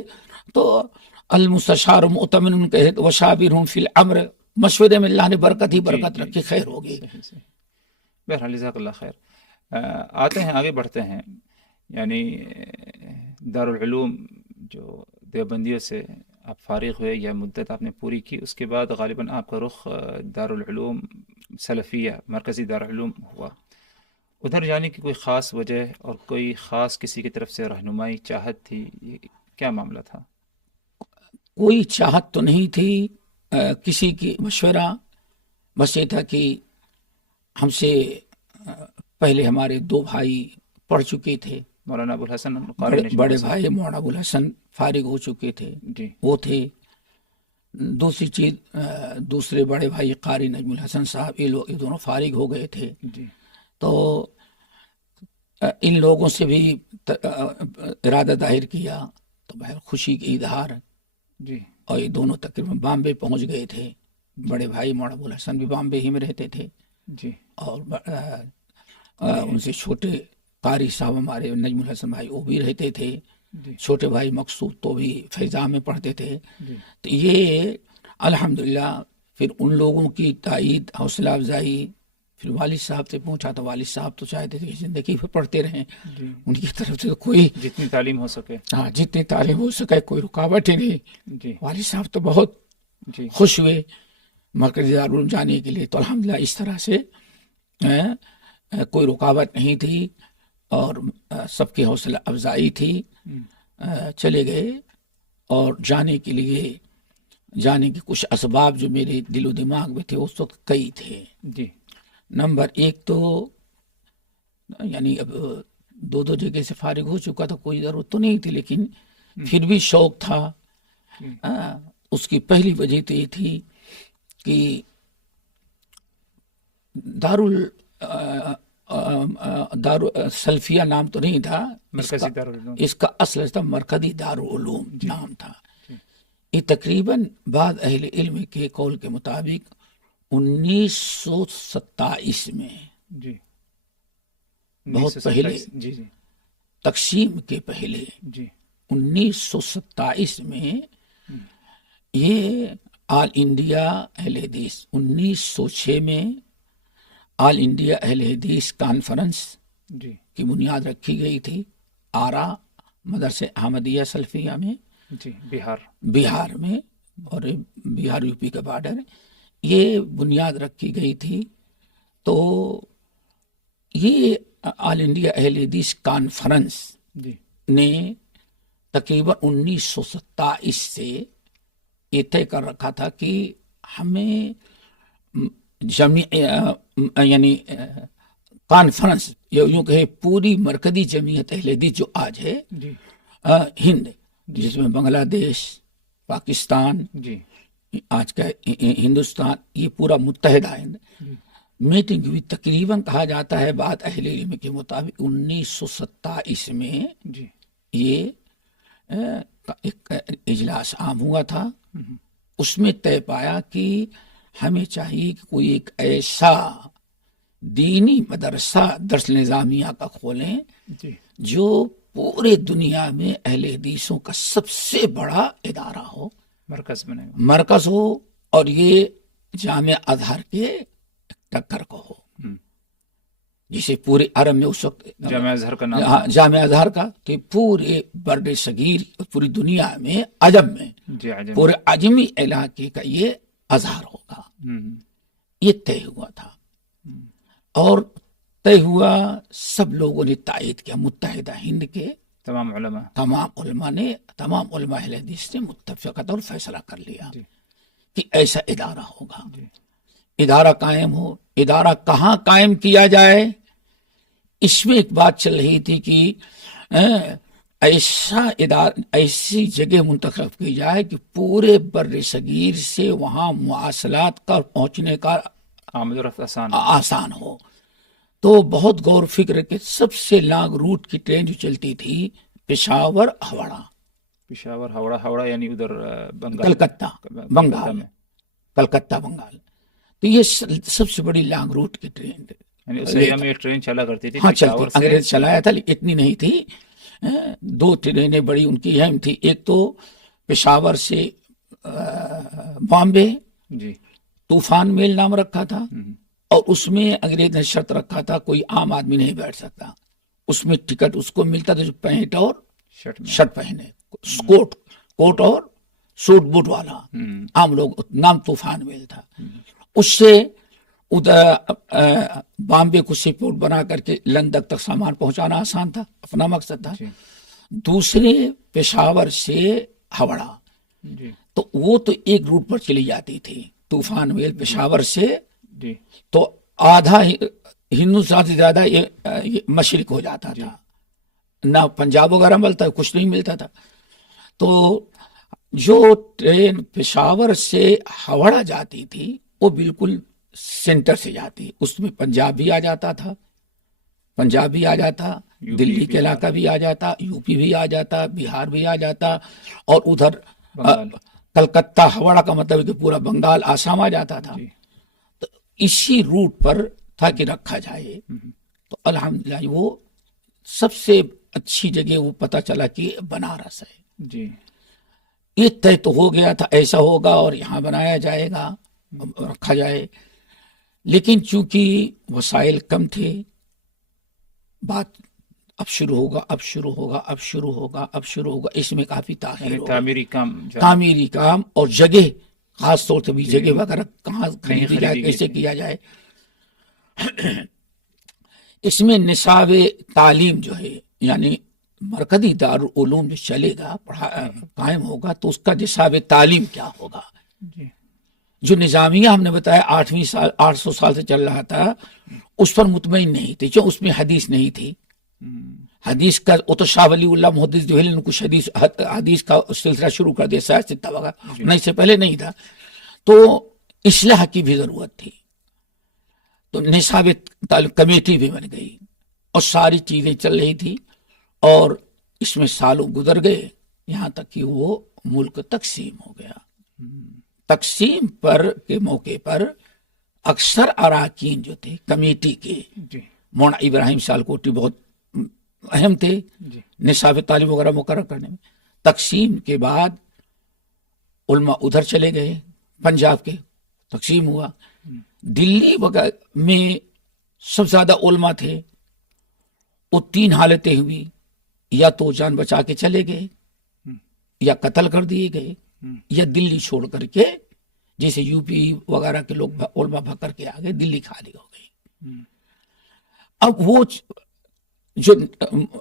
تو المستشار مؤتمن کہے تو وشاورہم فی الامر، مشورے میں اللہ نے برکت ہی برکت رکھی، خیر ہوگی۔ بہرحال جزاک اللہ خیر۔ آتے ہیں آگے بڑھتے ہیں، یعنی دارالعلوم جو دیوبندیوں سے آپ فارغ ہوئے یا مدت آپ نے پوری کی، اس کے بعد غالباً آپ کا رخ دارالعلوم سلفیہ مرکزی دارالعلوم ہوا۔ ادھر جانے کی کوئی خاص وجہ اور کوئی خاص کسی کی طرف سے رہنمائی چاہت تھی، یہ کیا معاملہ تھا؟ کوئی چاہت تو نہیں تھی، کسی کی مشورہ، بس یہ تھا کہ ہم سے پہلے ہمارے 2 بھائی پڑھ چکے تھے، مولانا ابوالحسن بڑے بھائی مولانا ابوالحسن فارغ ہو چکے تھے، جی وہ تھے۔ دوسری چیز دوسرے بڑے بھائی قاری نجم الحسن صاحب، یہ دونوں فارغ ہو گئے تھے۔ جی تو ان لوگوں سے بھی ارادہ ظاہر کیا تو بہت خوشی کی اظہار، جی اور یہ دونوں تقریباً بامبے پہنچ گئے تھے۔ بڑے بھائی مولانا ابوالحسن بھی بامبے ہی میں رہتے تھے، جی اور ان سے چھوٹے قاری صاحب ہمارے نجم الحسن بھائی وہ بھی رہتے تھے، جی چھوٹے بھائی مقصود تو بھی فیضان میں پڑھتے تھے۔ جی تو یہ الحمدللہ پھر ان لوگوں کی تائید، حوصلہ افزائی، پھر والد صاحب سے پوچھا تو والد صاحب تو چاہتے تھے کہ زندگی پہ پڑھتے رہیں، جی ان کی طرف سے تو کوئی جتنی تعلیم ہو سکے، جتنی تعلیم ہو سکے کوئی رکاوٹ ہی نہیں۔ جی والد صاحب تو بہت جی خوش ہوئے مرکزی دارالعلوم جانے کے لیے، تو الحمدللہ اس طرح سے کوئی رکاوٹ نہیں تھی اور سب کی حوصلہ افزائی تھی۔ چلے گئے، اور جانے کے لیے جانے کے کچھ اسباب جو میرے دل و دماغ میں تھے اس وقت کئی تھے۔ جی نمبر 1 تو یعنی اب 2 جگہ سے فارغ ہو چکا تھا، کوئی ضرورت تو نہیں تھی، لیکن پھر بھی شوق تھا۔ اس کی پہلی وجہ تو یہ تھی کہ سلفیہ نام تو نہیں تھا، مرکزی دارالعلوم، اس کا اصل تھا مرکزی دارالعلوم نام تھا۔ یہ تقریباً بعض اہل علم کے قول کے مطابق 1927 میں، جی بہت پہلے، جی جی تقسیم کے پہلے جی 1927 میں یہ آل انڈیا اہل حدیث، 1906 میں آل انڈیا اہل حدیث کانفرنس جی کی بنیاد رکھی گئی تھی آرا مدرسہ احمدیہ سلفیہ میں، جی بہار میں، اور بہار یو پی کا بارڈر، یہ بنیاد رکھی گئی تھی۔ تو یہ آل انڈیا اہل حدیث کانفرنس جی نے تقریباً 1927 سے یہ طے کر رکھا تھا کہ ہمیں یعنی کانفرنس، یوں کہے پوری مرکزی جمعیت اہل حدیث جو آج ہے جی ہند، جس میں بنگلہ دیش، پاکستان، جی آج کا ہندوستان، یہ پورا متحدہ ہند میٹنگ ہوئی، تقریباً کہا جاتا ہے بعد اہل علم کے مطابق 1927 میں جی یہ ایک اجلاس عام ہوا تھا۔ اس میں طے پایا کہ ہمیں چاہیے کہ کوئی ایک ایسا دینی مدرسہ درس نظامیہ کا کھولیں جی جو پورے دنیا میں اہل حدیثوں کا سب سے بڑا ادارہ ہو، مرکز ہو، اور یہ جامعہ ازہر کے ٹکر کو ہو۔ جسے پورے عرب میں اس وقت جامعہ ازہر کا نام، جامعہ ازہر کا، تو پورے بر صغیر پوری دنیا میں عجم میں پورے عجمی علاقے کا یہ ازہر ہوگا، یہ طے ہوا تھا۔ اور طے ہوا، سب لوگوں نے تائید کیا، متحدہ ہند کے تمام علماء نے، تمام علماء اہل حدیث نے متفقہ اور فیصلہ کر لیا کہ ایسا ادارہ ہوگا، ادارہ قائم ہو۔ ادارہ کہاں قائم کیا جائے، اس میں ایک بات چل رہی تھی کہ ایسی جگہ منتخب کی جائے کہ پورے بر صغیر سے وہاں مواصلات کا پہنچنے کا آمد و رفت آسان ہو۔ تو بہت غور فکر کے سب سے لانگ روٹ کی ٹرین جو چلتی تھی پشاور ہاوڑہ، ہاوڑہ یعنی ادھر کلکتہ بنگال، کلکتہ بنگال، تو یہ سب سے بڑی لانگ روٹ کی ٹرین، یعنی اس ایریا میں ٹرین چلا کرتی تھی، ہاں چلتی، انگریز چلایا تھا، لیکن اتنی نہیں تھی، دو ٹرینیں بڑی ان کی اہم تھی، ایک تو پشاور سے بامبے، طوفان میل نام رکھا تھا، اور اس میں انگریز نے شرط رکھا تھا کوئی عام آدمی نہیں بیٹھ سکتا، اس میں ٹکٹ اس کو ملتا تھا جو پینٹ اور شرٹ پہنے، کوٹ اور سوٹ بوٹ والا، عام لوگ، نام طوفان میل تھا۔ اس سے بامبے کو سی پورٹ بنا کر کے لندن تک سامان پہنچانا آسان تھا، اپنا مقصد تھا۔ دوسرے پشاور سے ہاوڑہ، تو وہ تو ایک روٹ پر چلی جاتی تھی طوفان میل پشاور سے، تو آدھا ہندوستان سے زیادہ یہ مشرق ہو جاتا تھا، نہ پنجاب وغیرہ ملتا، کچھ نہیں ملتا تھا۔ تو جو ٹرین پشاور سے ہاوڑہ جاتی تھی وہ بالکل سینٹر سے جاتی، اس میں پنجاب بھی آ جاتا تھا، پنجاب بھی آ جاتا، دلی کے علاقہ بھی آ جاتا، یو پی بھی آ جاتا، بہار بھی آ جاتا، اور ادھر کلکتہ ہاوڑہ کا مطلب ہے کہ پورا بنگال، آسام آ جاتا تھا۔ تو اسی روٹ پر تھا کہ رکھا جائے، تو الحمدللہ وہ سب سے اچھی جگہ وہ پتہ چلا کہ بنارس ہے، یہ طے تو ہو گیا تھا ایسا ہوگا اور یہاں بنایا جائے گا، رکھا جائے، لیکن چونکہ وسائل کم تھے، بات اب شروع ہوگا، اس میں کافی تاخیر ہوگا، تعمیری کام اور جگہ، خاص طور سے بھی جگہ وغیرہ کہاں خریدی جائے، کیسے کیا جائے۔ اس میں نصاب تعلیم جو ہے، یعنی مرکزی دارالعلوم جو چلے گا، قائم ہوگا، تو اس کا نصاب تعلیم کیا ہوگا۔ جو نظامیہ ہم نے بتایا 800 سال سے چل رہا تھا، اس پر مطمئن نہیں تھی، جو اس میں حدیث نہیں تھی، حدیث کا وہ تو شاہ ولی اللہ محدث جو ہے کچھ حدیث کا سلسلہ شروع کر دیا، سیاست وغیرہ نہیں، سے پہلے نہیں تھا، تو اصلاح کی بھی ضرورت تھی، تو نصاب کمیٹی بھی بن گئی اور ساری چیزیں چل رہی تھی، اور اس میں سالوں گزر گئے، یہاں تک کہ وہ ملک تقسیم ہو گیا۔ تقسیم کے موقع پر اکثر اراکین جو تھے کمیٹی کے، مولانا ابراہیم سیالکوٹی بہت اہم تھے نصاب تعلیم وغیرہ مقرر کرنے میں۔ تقسیم کے بعد علماء ادھر چلے گئے، پنجاب کے تقسیم ہوا، دلی وغیرہ میں سب زیادہ علماء تھے، وہ 3 حالتیں ہوئی، یا تو جان بچا کے چلے گئے، یا قتل کر دیے گئے، یا دلی چھوڑ کر کے، جیسے یو پی وغیرہ کے لوگ علماء بھگ کر کے آگئے، دلی خالی ہو گئی۔ اب وہ جو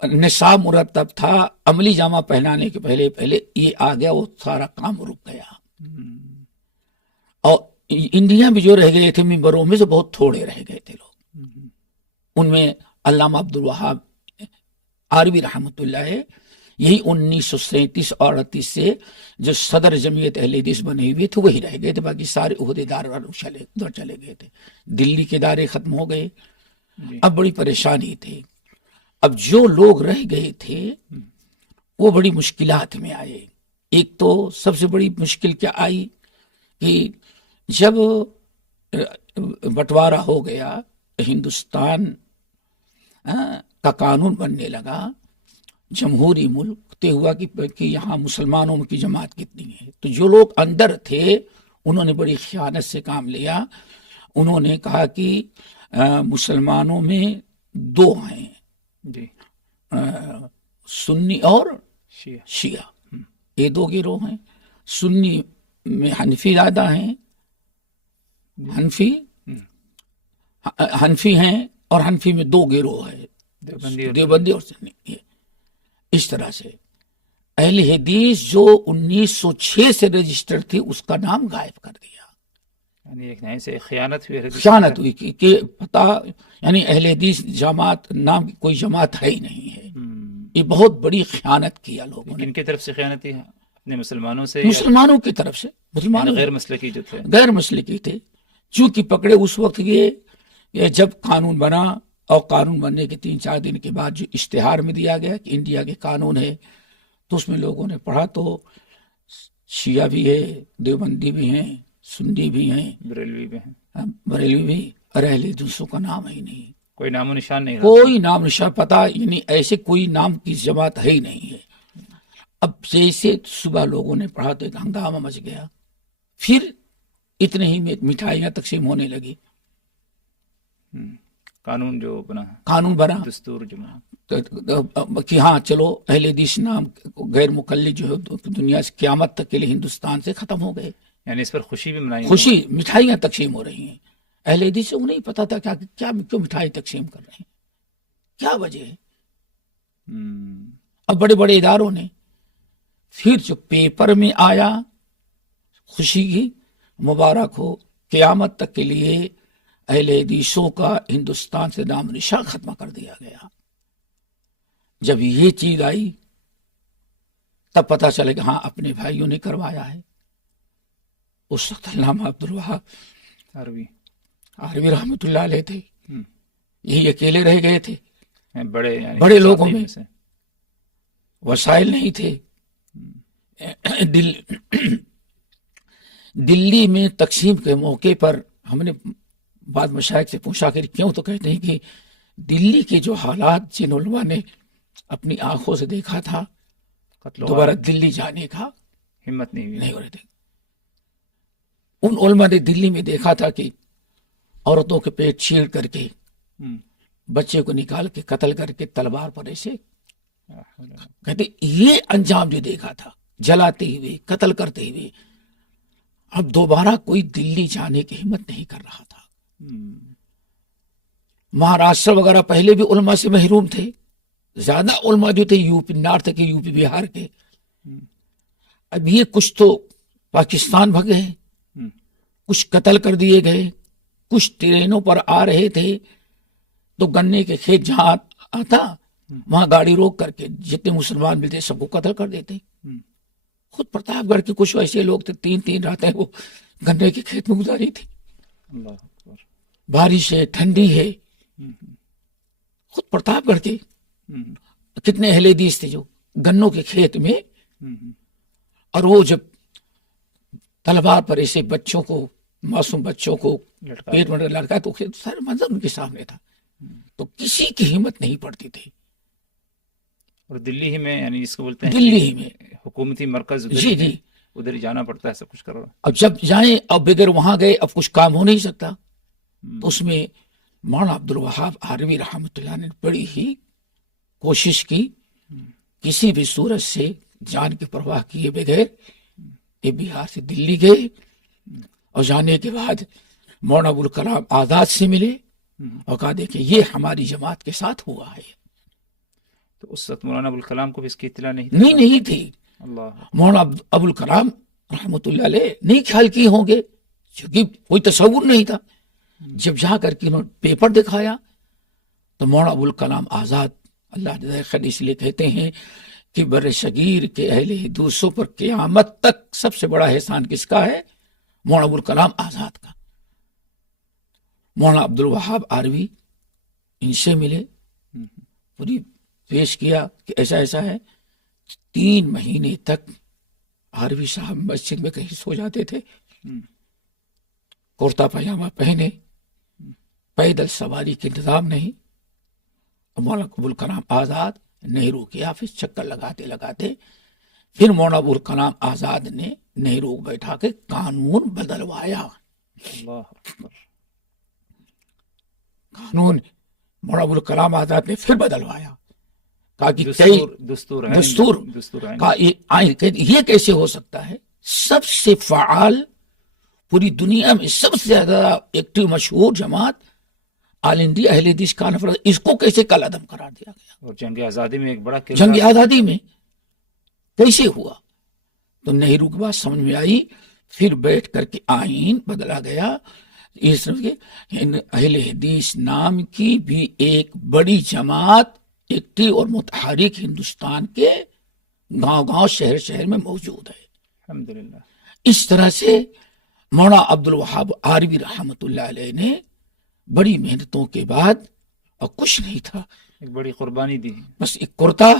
نصاب مرتب تھا عملی جامہ پہنانے کے پہلے یہ آ گیا، وہ سارا کام رک گیا، اور انڈیا میں جو رہ گئے تھے ممبروں میں سے بہت تھوڑے رہ گئے تھے لوگ، ان میں علامہ عبدالوہاب عربی رحمۃ اللہ ہے، یہی 1937 اور 38 سے جو صدر جمعیت اہل حدیث بنے ہوئے تھے وہی رہ گئے تھے، باقی سارے عہدیدار ادھر چلے گئے تھے، دلی کے ادارے ختم ہو گئے۔ اب بڑی پریشانی تھی، اب جو لوگ رہ گئے تھے وہ بڑی مشکلات میں آئے۔ ایک تو سب سے بڑی مشکل کیا آئی کہ جب بٹوارہ ہو گیا، ہندوستان کا قانون بننے لگا، جمہوری ملک طے ہوا کہ یہاں مسلمانوں کی جماعت کتنی ہے، تو جو لوگ اندر تھے انہوں نے بڑی خیانت سے کام لیا، انہوں نے کہا کہ مسلمانوں میں دو ہیں، جی سنی اور شیعہ، شیعہ، یہ دو گروہ ہیں۔ سنی میں حنفی زیادہ ہیں، حنفی ہیں، اور حنفی میں دو گروہ ہے، دیوبندی اور سنی۔ اس طرح سے اہل حدیث جو 1906 سے رجسٹر تھی اس کا نام غائب کر دیا، یعنی ایک نئے سے خیانت ہوئی، خیانت ہوئی کہ پتہ، یعنی اہل حدیث جماعت نام کی کوئی جماعت ہے ہی نہیں ہے۔ یہ بہت بڑی خیانت کیا لوگوں نے۔ کن کی طرف سے خیانت ہے؟ اپنے مسلمانوں سے؟ مسلمانوں کی طرف سے، مسلمانوں غیر مسلکی جو تھے، غیر مسلکی تھے، چونکہ پکڑے اس وقت یہ جب قانون بنا، اور قانون بننے کے 3-4 دن کے بعد جو اشتہار میں دیا گیا کہ انڈیا کے قانون ہے، تو اس میں لوگوں نے پڑھا تو شیعہ بھی ہے، دیوبندی بھی ہیں، سنی بھی ہیں، بریلوی بھی ہیں، بریلوی بھی، اور اہل حدیثوں کا نام ہے ہی نہیں، کوئی نام و نشان نہیں، کوئی نام نشان پتہ، یعنی ایسے کوئی نام کی جماعت ہے ہی نہیں ہے۔ اب جیسے صبح لوگوں نے پڑھا تو ایک ہنگامہ مچ گیا، پھر اتنے ہی میں مٹھائیاں تقسیم ہونے لگی، قانون جو بنا، قانون بنا، دستور جو بنا کہ ہاں چلو اہل حدیث نام غیر مقلد جو ہے دنیا سے قیامت تک کے لیے ہندوستان سے ختم ہو گئے، یعنی اس پر خوشی بھی منائی، خوشی، مٹھائیاں تقسیم ہو رہی ہیں۔ اہل حدیث سے نہیں پتا تھا کیا کیوں مٹھائی تقسیم کر رہے ہیں، کیا وجہ ہے۔ اب بڑے بڑے اداروں نے پھر جو پیپر میں آیا، خوشی کی مبارک ہو، قیامت تک کے لیے اہل حدیثوں کا ہندوستان سے نام نشان ختم کر دیا گیا۔ جب یہ چیز آئی تب پتا چلے کہ ہاں اپنے بھائیوں نے کروایا ہے۔ اس وقت علامہ عبدالوہاب عربی رحمۃ اللہ علیہ تھے، یہی اکیلے رہ گئے تھے، بڑے لوگوں میں وسائل نہیں تھے۔ دلی میں تقسیم کے موقع پر ہم نے بعض مشائخ سے پوچھا کہ کیوں، تو کہتے ہیں کہ دلی کے جو حالات جن علماء نے اپنی آنکھوں سے دیکھا تھا، دوبارہ دلی جانے کا ہمت نہیں ہو رہے تھے۔ ان علماء نے دلی میں دیکھا تھا کہ عورتوں کے پیٹ چیر کر کے، بچے کو نکال کے قتل کر کے تلوار پر ایسے، کہتے یہ انجام جو دیکھا تھا، جلاتے ہوئے، قتل کرتے ہوئے، اب دوبارہ کوئی دلی جانے کی ہمت نہیں کر رہا تھا۔ مہاراشٹر وغیرہ پہلے بھی علماء سے محروم تھے، زیادہ علماء جو تھے یوپی نارتھ کے، یوپی بہار کے، اب یہ کچھ تو پاکستان بھگے، کچھ قتل کر دیے گئے، کچھ ٹرینوں پر آ رہے تھے تو گنے کے کھیت جہاں آتا وہاں گاڑی روک کر کے جتنے مسلمان ملتے سب کو قتل کر دیتے۔ خود پرتاپ گڑھ کے کچھ ایسے لوگ تھے 3 راتیں وہ گنے کے کھیت میں گزاری تھی، بارش ہے، ٹھنڈی ہے۔ خود پرتاپ گڑھ کے کتنے اہل حدیث تھے جو گنوں کے کھیت میں، اور وہ جب تلوار پر ایسے بچوں کو، معصوم بچوں کو پیٹ میں لڑکا تو سارا منظر ان کے سامنے تھا، تو کسی کی ہمت نہیں پڑتی تھی۔ اور دلی ہی میں، یعنی جس کو بولتے ہیں دلی ہی میں حکومتی مرکز، جی ادھر ہی جانا پڑتا ہے سب کچھ کرو۔ اب جب جائیں، اب بغیر وہاں گئے اب کچھ کام ہو نہیں سکتا، تو اس میں مولانا عبدالوہاب عربی رحمۃ اللہ نے بڑی ہی کوشش کی، کسی بھی صورت سے جان کی پرواہ کیے بغیر یہ بہار سے دلی گئے، اور جانے کے بعد مولانا ابوالکلام آزاد سے ملے اور کہا دیکھیں یہ ہماری جماعت کے ساتھ ہوا ہے۔ تو اس وقت مولانا ابوالکلام کو بھی اس کی اطلاع نہیں تھی۔ مولانا ابوالکلام رحمۃ اللہ علیہ نہیں خیال کیے ہوں گے، کیونکہ کوئی تصور نہیں تھا۔ جب جا کر کے انہوں نے پیپر دکھایا تو مولانا ابوالکلام آزاد، اللہ جزائے خیر، اس لیے کہتے ہیں کہ بر صغیر کے اہل حدیثوں پر قیامت تک سب سے بڑا احسان کس کا ہے؟ مولانا ابوالکلام آزاد کا۔ مولانا عبدالوہاب عربی ان سے ملے، پوری پیش کیا کہ ایسا ایسا ہے۔ 3 مہینے تک عربی صاحب مسجد میں کہیں سو جاتے تھے، کرتا پاجامہ پہنے، پیدل سواری کے انتظام نہیں۔ مولانا ابوالکلام آزاد نہرو کے آفس چکر لگاتے لگاتے پھر مولانا ابوالکلام آزاد نے نہرو کو بیٹھا کے قانون بدلوایا۔ قانون مولانا ابوالکلام آزاد نے پھر بدلوایا، کہا کہ دستور کا یہ کیسے ہو سکتا ہے؟ سب سے فعال پوری دنیا میں سب سے زیادہ ایکٹیو مشہور جماعت آل انڈیا اہل حدیث کانفرنس، اس کو کیسے کل عدم قرار دیا گیا؟ اور جنگ آزادی میں ایک بڑا جنگ آزادی میں کیسے ہوا؟ تو نہرو کی بات سمجھ میں آئی، پھر بیٹھ کر کے آئین بدلا گیا، اس اہل حدیث نام کی بھی ایک بڑی جماعت ایکٹیو اور متحرک ہندوستان کے گاؤں گاؤں شہر شہر میں موجود ہے الحمدللہ۔ اس طرح سے مولانا عبدالوہاب عاربی رحمۃ اللہ علیہ نے بڑی محنتوں کے بعد، اور کچھ نہیں تھا، ایک بڑی قربانی دی، بس ایک کرتا،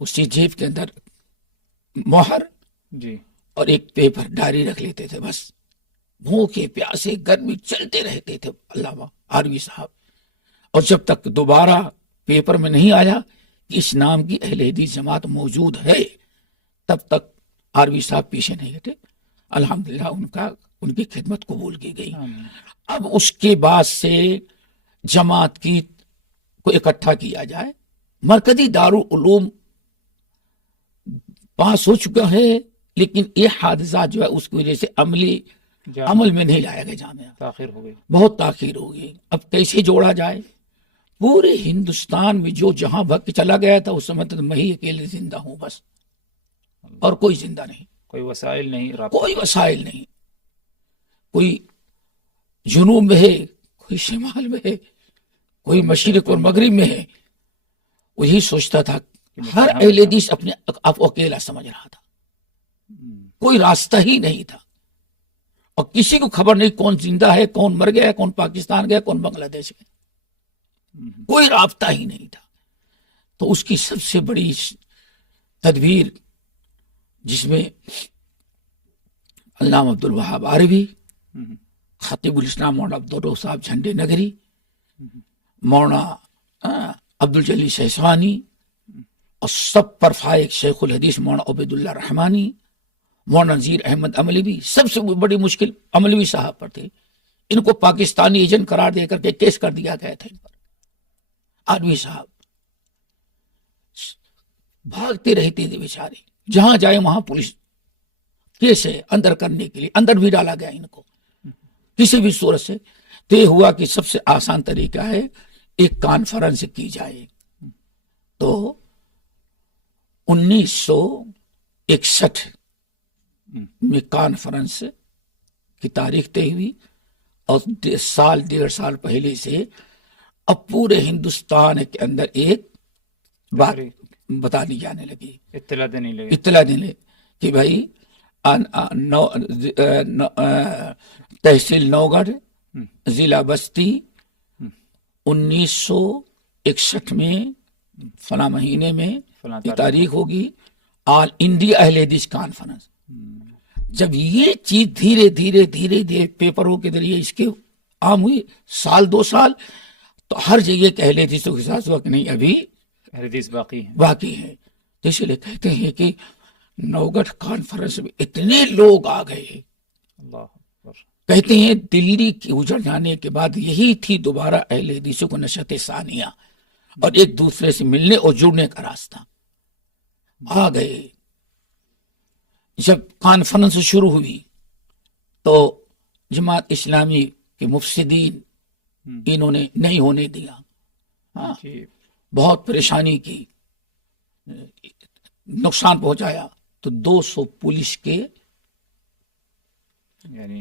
اسی جیب کے اندر مہر جی، اور ایک پیپر ڈائری رکھ لیتے تھے، بس بھوکے پیاسے گرمی چلتے رہتے تھے علامہ عاربی صاحب، اور جب تک دوبارہ پیپر میں نہیں آیا کہ اس نام کی اہل حدیث جماعت موجود ہے، تب تک عاربی صاحب پیچھے نہیں ہٹے۔ الحمدللہ ان کی خدمت قبول کی گئی۔ اب اس کے بعد سے جماعت کی کو اکٹھا کیا جائے، مرکزی دارالعلوم پاس ہو چکا ہے، لیکن یہ حادثات جو ہے اس کی وجہ سے عمل میں نہیں لایا گیا، جامعہ تاخیر ہو گئی، بہت تاخیر ہو گئی۔ اب کیسے جوڑا جائے؟ پورے ہندوستان میں جو جہاں بھگ چلا گیا تھا اس وقت میں ہی اکیلے زندہ ہوں، بس، اور کوئی زندہ نہیں، کوئی وسائل نہیں، کوئی وسائل نہیں، کوئی جنوب میں ہے، کوئی شمال میں ہے، کوئی مشرق اور مغرب میں ہے۔ وہی سوچتا تھا، ہر اہل حدیث اپنے آپ اکیلا سمجھ رہا تھا، کوئی راستہ ہی نہیں تھا، اور کسی کو خبر نہیں کون زندہ ہے، کون مر گیا، کون پاکستان گیا، کون بنگلہ دیش گیا، کوئی رابطہ ہی نہیں تھا۔ تو اس کی سب سے بڑی تدبیر، جس میں علامہ عبدالوہاب عاربی، خطیب الاسلام مولانا عبدالرؤف صاحب جھنڈے نگری، مولانا عبدالجلیل شہسوانی، اور سب پر فائق شیخ الحدیث مولانا عبید اللہ رحمانی، مولانا نذیر احمد عملوی، سب سے بڑی مشکل عملوی صاحب پر تھے، ان کو پاکستانی ایجنٹ قرار دے کر کے کیس کر دیا گیا تھا ان پر۔ عاربی صاحب بھاگتے رہتے تھے بیچارے، جہاں جائے وہاں پولیس کیس ہے، اندر کرنے کے لیے اندر بھی ڈالا گیا ان کو کسی بھی صورت سے۔ تو یہ ہوا کہ سب سے آسان طریقہ ہے ایک کانفرنس کی جائے۔ تو 1961 میں کانفرنس کی تاریخ طے ہوئی، اور ڈیڑھ سال پہلے سے اب پورے ہندوستان کے اندر ایک بات بتانی جانے لگی، اطلاع دینے لگے کہ بھائی تحصیل نوگڑھ، ضلع بستی، 1961 میں فلاں مہینے میں یہ تاریخ ہوگی، آل انڈیا اہل حدیث کانفرنس۔ جب یہ چیز دھیرے دھیرے پیپروں کے ذریعے اس کے عام ہوئی، سال 2 سال، تو ہر جگہ کہ اہل حدیثوں کے ساتھ وقت نہیں، ابھی اہل حدیث باقی ہے۔ تو اس لیے کہتے ہیں کہ نوگڑھ کانفرنس میں اتنے لوگ آ گئے، کہتے ہیں دلی کی اجڑ جانے کے بعد یہی تھی دوبارہ اہل حدیثوں کو نشأت ثانیہ، اور ایک دوسرے سے ملنے اور جڑنے کا راستہ آ گئے۔ جب کانفرنس شروع ہوئی تو جماعت اسلامی کے مفسدین انہوں نے نہیں ہونے دیا، بہت پریشانی کی، نقصان پہنچایا۔ تو 200 پولیس کے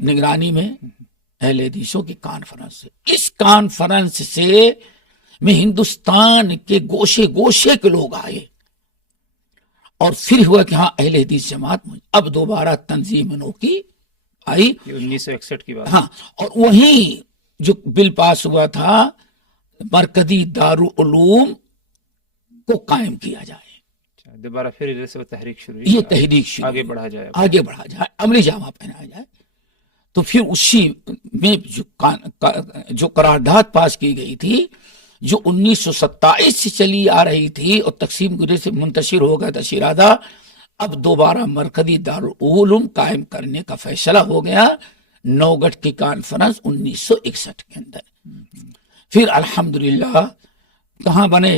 نگرانی میں اہل حدیثوں کی کانفرنس، اس کانفرنس سے میں ہندوستان کے گوشے گوشے کے لوگ آئے، اور پھر ہوا کہ ہاں اہل حدیث جماعت اب دوبارہ تنظیم نو کی آئی، 1961 کی بات۔ ہاں، اور وہیں جو بل پاس ہوا تھا مرکزی دارالعلوم کو قائم کیا جائے، دوبارہ پھر تحریک شروع، یہ تحریک شروع، آگے بڑھا جائے، عملی جامہ پہنایا جائے۔ تو پھر اسی میں جو قرارداد پاس کی گئی تھی، جو 1927 سے چلی آ رہی تھی اور تقسیم گرے سے منتشر ہو گیا تھا شیرازہ، اب دوبارہ مرکزی دارالعلوم قائم کرنے کا فیصلہ ہو گیا نوگڑھ کی کانفرنس 1961 کے اندر۔ پھر الحمدللہ کہاں بنے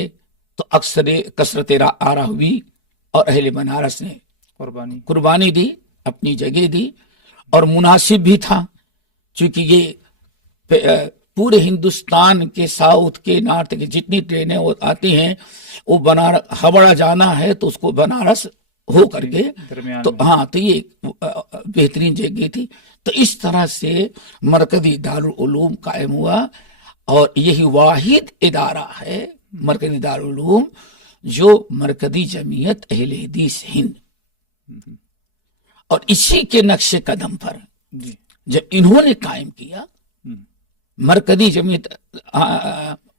تو اکثر کثرت آرا ہوئی اور اہل بنارس نے قربانی دی، اپنی جگہ دی، اور مناسب بھی تھا چونکہ یہ پورے ہندوستان کے ساؤتھ کے نارتھ کے جتنی ٹرینیں آتی ہیں وہ بنارس ہاوڑہ جانا ہے تو اس کو بنارس ہو کر کے تو ہاں تو یہ بہترین جگہ تھی. تو اس طرح سے مرکزی دارالعلوم قائم ہوا، اور یہی واحد ادارہ ہے مرکزی دارالعلوم جو مرکزی جمعیت اہل حدیث ہند، اور اسی کے نقش قدم پر جب انہوں نے قائم کیا مرکزی جمعیت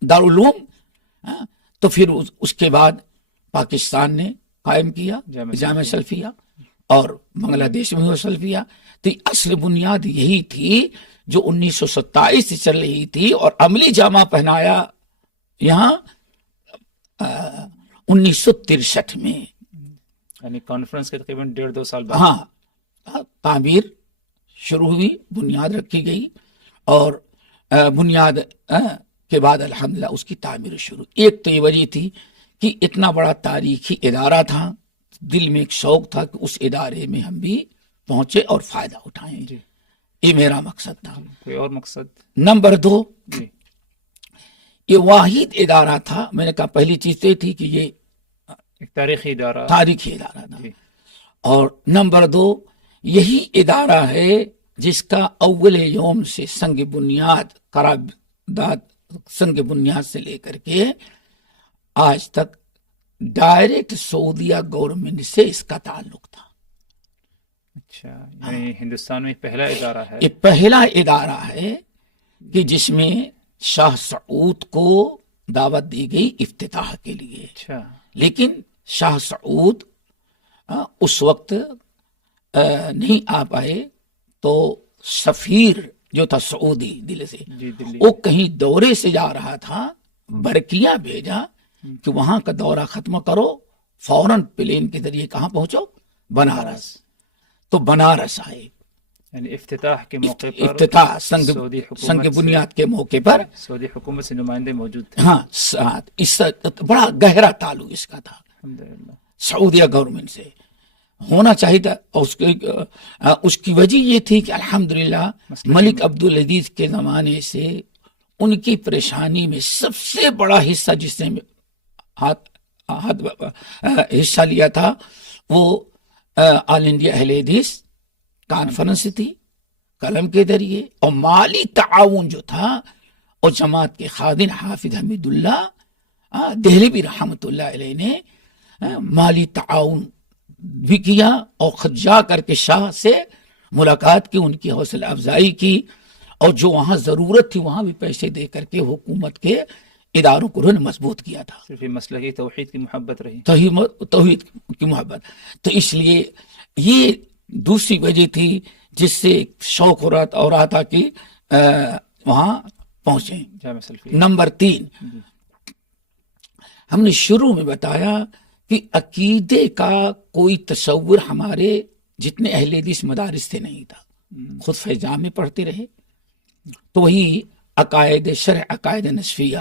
دارالعلوم، تو پھر اس کے بعد پاکستان نے قائم کیا جامعہ سلفیہ، اور بنگلہ دیش میں ہو سلفیہ. تو اصل بنیاد یہی تھی جو 1927 سے چل رہی تھی، اور عملی جامہ پہنایا یہاں 1963 میں، یعنی کانفرنس کے تقریباً 1.5-2 سال بعد ہاں تعمیر شروع ہوئی، بنیاد رکھی گئی، اور بنیاد کے بعد الحمدللہ اس کی تعمیر شروع. ایک تو یہ وجہ تھی کہ اتنا بڑا تاریخی ادارہ تھا، دل میں ایک شوق تھا کہ اس ادارے میں ہم بھی پہنچے اور فائدہ اٹھائیں. یہ میرا مقصد تھا. کوئی اور مقصد؟ نمبر 2، یہ واحد ادارہ تھا. میں نے کہا پہلی چیز یہ تھی کہ یہ ایک تاریخی ادارہ تھا. اور نمبر 2، یہی ادارہ ہے جس کا اول یوم سے سنگ بنیاد قرارداد سنگ بنیاد سے لے کر کے آج تک ڈائریکٹ سعودیہ گورنمنٹ سے اس کا تعلق تھا. اچھا، یعنی ہندوستان میں پہلا ادارہ ہے. یہ پہلا ادارہ ہے کہ جس میں شاہ سعود کو دعوت دی گئی افتتاح کے لیے. اچھا، لیکن شاہ سعود اس وقت نہیں آ پائے، تو سفیر جو تھا سعودی دل سے وہ کہیں دورے سے جا رہا تھا، برقیہ بھیجا کہ وہاں کا دورہ ختم کرو، فوراً پلین کے ذریعے کہاں پہنچو؟ بنارس. تو بنارس آئے، یعنی افتتاح کے موقع پر افتتاح سنگ بنیاد کے موقع پر سعودی حکومت سے نمائندے موجود تھے. ہاں، اس بڑا گہرا تعلق اس کا تھا سعودیہ گورنمنٹ سے، ہونا چاہیے تھا. اس کی وجہ یہ تھی کہ الحمدللہ ملک عبدالعزیز کے زمانے سے ان کی پریشانی میں سب سے بڑا حصہ جس نے حصہ لیا تھا وہ آل انڈیا اہل حدیث کانفرنس تھی، قلم کے ذریعے، اور مالی تعاون جو تھا اور جماعت کے خادم حافظ حمید اللہ دہلوی رحمۃ اللہ علیہ نے مالی تعاون بھی کیا، اور خود جا کر کے شاہ سے ملاقات کی، ان کی حوصلہ افزائی کی، اور جو وہاں ضرورت تھی وہاں بھی پیسے دے کر کے حکومت کے اداروں کو انہوں نے مضبوط کیا تھا. صرف مسئلہ کی توحید کی محبت رہی، توحید کی محبت. تو اس لیے یہ دوسری وجہ تھی جس سے شوق ہو رہا تھا کہ وہاں پہنچیں. نمبر 3، ہم نے شروع میں بتایا کہ عقیدے کا کوئی تصور ہمارے جتنے اہل حدیث مدارس سے نہیں تھا. خود فیضان میں پڑھتے رہے تو وہی عقائد شرع، عقائد نصفیہ،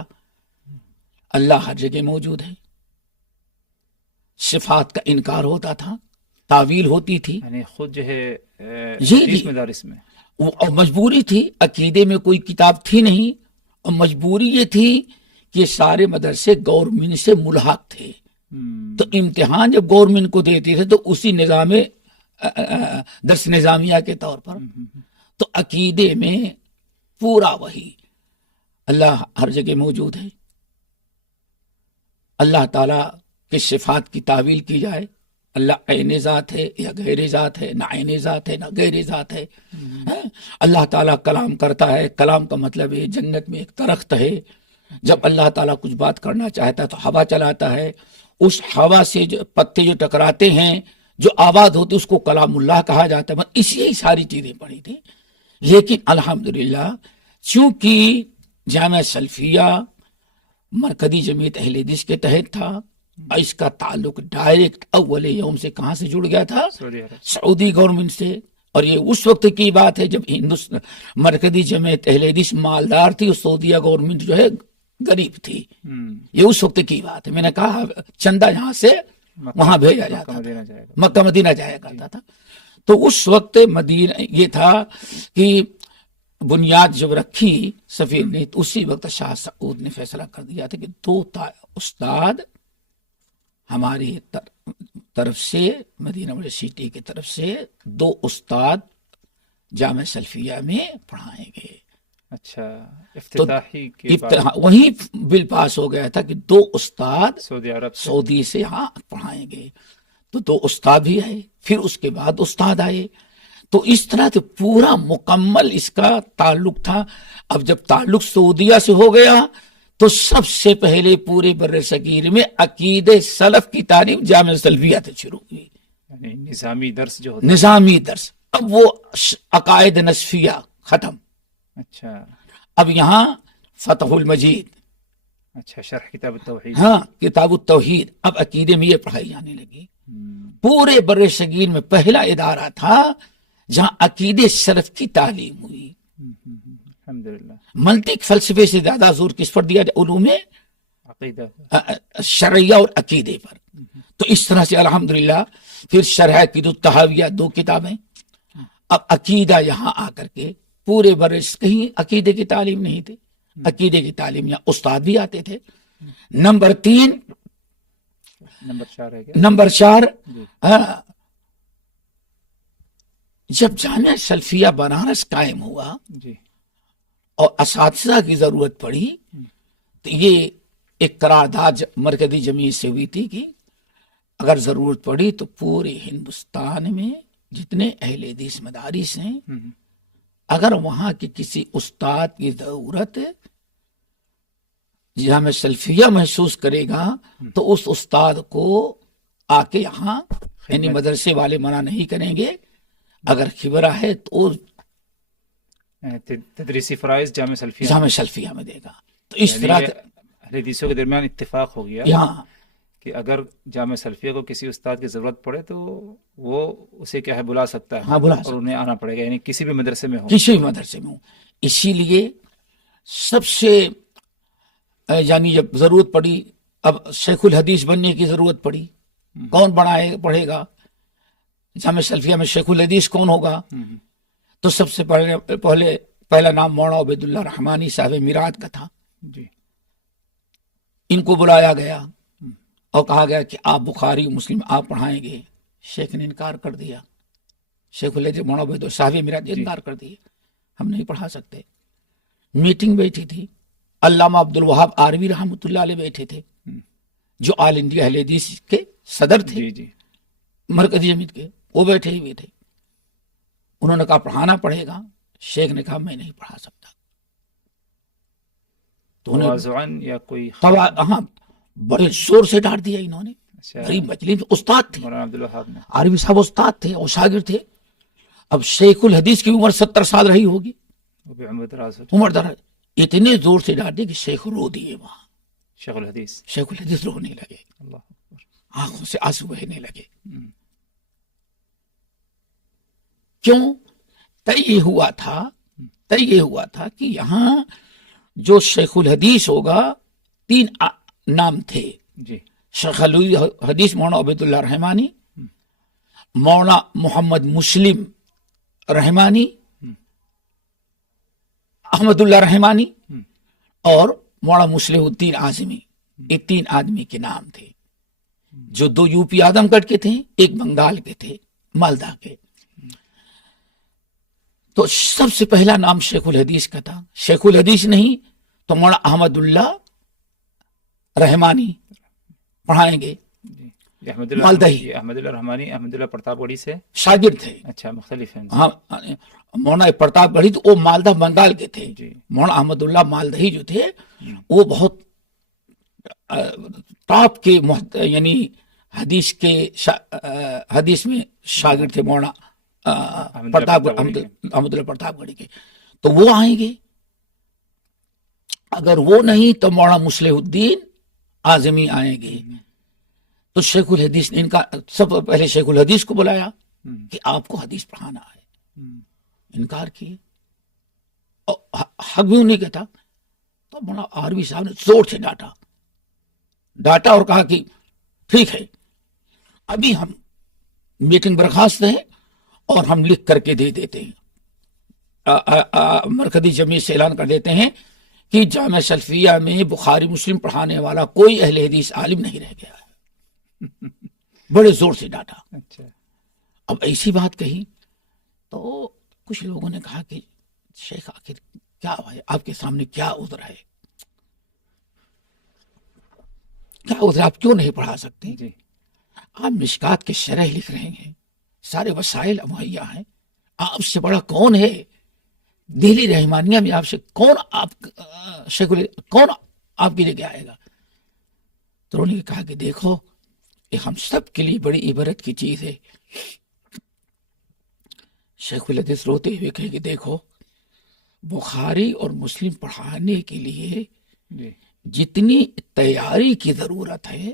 اللہ ہر جگہ موجود ہے، صفات کا انکار ہوتا تھا، تعویل ہوتی تھی. یعنی خود جو ہے مدارس میں اور مجبوری تھی، عقیدے میں کوئی کتاب تھی نہیں، اور مجبوری یہ تھی کہ سارے مدرسے گورنمنٹ سے ملحق تھے. تو امتحان جب گورنمنٹ کو دیتے تھے تو اسی نظام درس نظامیہ کے طور پر، تو عقیدے میں پورا وہی اللہ ہر جگہ موجود ہے، اللہ تعالیٰ کے صفات کی تعویل کی جائے، اللہ عین ذات ہے یا غیر ذات ہے، نہ عین ذات ہے نہ غیر ذات ہے. اللہ تعالیٰ کلام کرتا ہے، کلام کا مطلب ہے جنت میں ایک درخت ہے، جب اللہ تعالیٰ کچھ بات کرنا چاہتا ہے تو ہوا چلاتا ہے، اس ہوا سے جو پتے جو ٹکراتے ہیں جو آواز ہوتی اس کو کلام اللہ کہا جاتا ہے. اسی ساری چیزیں پڑھی تھی. لیکن الحمدللہ چونکہ جامعہ سلفیہ مرکزی جمعیت اہل حدیث کے تحت تھا، اس کا تعلق ڈائریکٹ اول یوم سے کہاں سے جڑ گیا تھا؟ سعودی گورنمنٹ سے. اور یہ اس وقت کی بات ہے جب ہندوستان مرکزی جمعیت اہل حدیث مالدار تھی اور سعودیہ گورنمنٹ جو ہے غریب تھی. یہ اس وقت کی بات ہے. میں نے کہا چندہ یہاں سے وہاں بھیجا جاتا تھا, مکہ مدینہ جایا کرتا تھا. تو اس وقت مدینہ یہ تھا کہ بنیاد جب رکھی سفیر نے تو اسی وقت شاہ سعود نے فیصلہ کر دیا تھا کہ 2 استاد ہماری طرف سے مدینہ یونیورسٹی کی طرف سے 2 استاد جامعہ سلفیہ میں پڑھائیں گے. اچھا, افتتاحی کے بعد وہی بل پاس ہو گیا تھا کہ 2 استاد سعودی عرب سعودی سے یہاں پڑھائیں گے. تو 2 استاد بھی آئے, پھر اس کے بعد استاد آئے. تو اس طرح سے پورا مکمل اس کا تعلق تھا. اب جب تعلق سعودیہ سے ہو گیا تو سب سے پہلے پورے بر صغیر میں عقید سلف کی تعلیم جامعہ سلفیہ سے شروع ہوئی. یعنی نظامی درس جو ہوتا نظامی درس. اب وہ عقائد نصفیہ ختم. اچھا, اب یہاں فتح المجید, اچھا, شرح کتاب التوحید, ہاں کتاب التوحید. اب عقیدے میں یہ پڑھائی جانے لگی. پورے بر صغیر میں پہلا ادارہ تھا جہاں عقید سلف کی تعلیم ہوئی. الحمدللہ. منطق فلسفے سے زیادہ زور کس پر دیا جائے؟ علوم عقیدہ شرعیہ اور عقیدے پر. تو اس طرح سے الحمدللہ پھر شرح عقیدۃ الطحاویہ 2 کتابیں. اب عقیدہ یہاں آ کر کے پورے برس کہیں عقیدے کی تعلیم نہیں تھی. عقیدے کی تعلیم یہاں استاد بھی آتے تھے. نمبر 3 نمبر 4 جب جامعہ سلفیہ بنارس قائم ہوا جی, اور اساتذہ کی ضرورت پڑی تو یہ ایک قرارداد مرکزی جمعیت سے ہوئی تھی کہ اگر ضرورت پڑی تو پورے ہندوستان میں جتنے اہل حدیث مدارس ہیں اگر وہاں کے کسی استاد کی ضرورت جامعہ سلفیہ محسوس کرے گا تو اس استاد کو آ کے یہاں یعنی مدرسے والے منع نہیں کریں گے. اگر خبرہ ہے تو تدریسی فرائض جامعہ سلفیہ میں دے گا. تو اس طرح حدیثوں کے درمیان اتفاق ہو گیا یہاں کہ اگر جامعہ سلفیہ کو کسی استاد کی ضرورت پڑے تو وہ اسے کیا ہے بلا سکتا ہے. ہاں, بلا اور انہیں آنا پڑے گا, یعنی کسی بھی مدرسے میں ہو, کسی بھی مدرسے میں ہو. اسی لیے سب سے یعنی جب ضرورت پڑی, اب شیخ الحدیث بننے کی ضرورت پڑی, کون پڑھے گا جامعہ سلفیہ میں؟ شیخ الحدیث کون ہوگا؟ تو سب سے پہلا نام مولانا عبید اللہ رحمانی صاحب میرات کا تھا جی. ان کو بلایا گیا اور کہا گیا کہ آپ بخاری مسلم آپ پڑھائیں گے. شیخ نے انکار کر دیا. شیخ الحدیث مولانا عبید اللہ صاحب میرات انکار کر دیا, ہم نہیں پڑھا سکتے. میٹنگ بیٹھی تھی, علامہ عبد الوہاب آروی رحمۃ اللہ علیہ بیٹھے تھے جو آل انڈیا اہل حدیث کے صدر تھے مرکزی جمعیت کے, وہ بیٹھے ہوئے تھے. انہوں نے کہا پڑھانا پڑے گا. شیخ نے کہا میں نہیں پڑھا سکتا. تو یا کوئی ہاں بڑے زور سے ڈانٹ دیا انہوں نے. بڑی مجلس استاد تھے عارفی صاحب, استاد تھے اور شاگرد تھے. اب شیخ الحدیث کی عمر 70 سال رہی ہوگی, عمر دراز. اتنے زور سے ڈانٹ دی کہ شیخ رو دیے. وہاں شیخ الحدیث رونے لگے, آنکھوں سے آنسو بہنے لگے. کیوں؟ طے یہ ہوا تھا کہ یہاں جو شیخ الحدیث ہوگا 3 نام تھے جی. شیخ الحدیث مولانا عبید اللہ رحمانی, مولانا محمد مسلم رحمانی, احمد اللہ رحمانی اور مولانا مصلح الدین اعظمی. یہ 3 آدمی کے نام تھے جو 2 یو پی اعظم گڑھ کے تھے, ایک بنگال کے تھے مالدہ کے. تو سب سے پہلا نام شیخ الحدیث کا تھا. شیخ الحدیث نہیں تو مولانا احمد اللہ رحمانی پڑھائیں گے. مالدہ ہی احمد اللہ رحمانی احمد اللہ پرتاپ گڑھی سے شاگرد تھے. اچھا, مختلف ہیں. ہاں, مولانا پرتاپ گڑھی تو وہ مالدہ بنگال کے تھے. مولانا احمد اللہ مالدہی جو تھے وہ بہت ٹاپ کے یعنی حدیث میں شاگرد تھے مولانا احمد اللہ پرتاپ گڑھی کے. تو وہ آئیں گے. اگر وہ نہیں تو مولانا مصلح الدین اعظمی آئیں گے. تو شیخ الحدیث نے ان کا سب پہلے شیخ الحدیث کو بلایا کہ آپ کو حدیث پڑھانا ہے. انکار کیے اور حق بھی انہیں کا تھا. تو مولانا آروی صاحب نے زور سے ڈانٹا اور کہا کہ ٹھیک ہے ابھی ہم میٹنگ برخاست ہیں اور ہم لکھ کر کے دے دیتے ہیں, مرکزی جمعیت سے اعلان کر دیتے ہیں کہ جامعہ سلفیہ میں بخاری مسلم پڑھانے والا کوئی اہل حدیث عالم نہیں رہ گیا ہے. بڑے زور سے ڈانٹا. اب ایسی بات کہی تو کچھ لوگوں نے کہا کہ شیخ آخر کیا ہے, آپ کے سامنے کیا عذر ہے, کیا عذر, آپ کیوں نہیں پڑھا سکتے؟ آپ مشکات کے شرح لکھ رہے ہیں, سارے وسائل مہیا ہیں, آپ سے بڑا کون ہے دہلی رحمانیہ میں؟ آپ سے کون آپ کے لیے آئے گا؟ تو انہوں نے کہا کہ دیکھو یہ ہم سب کے لیے بڑی عبرت کی چیز ہے. شیخ الحدیث روتے ہوئے کہے کہ دیکھو بخاری اور مسلم پڑھانے کے لیے جتنی تیاری کی ضرورت ہے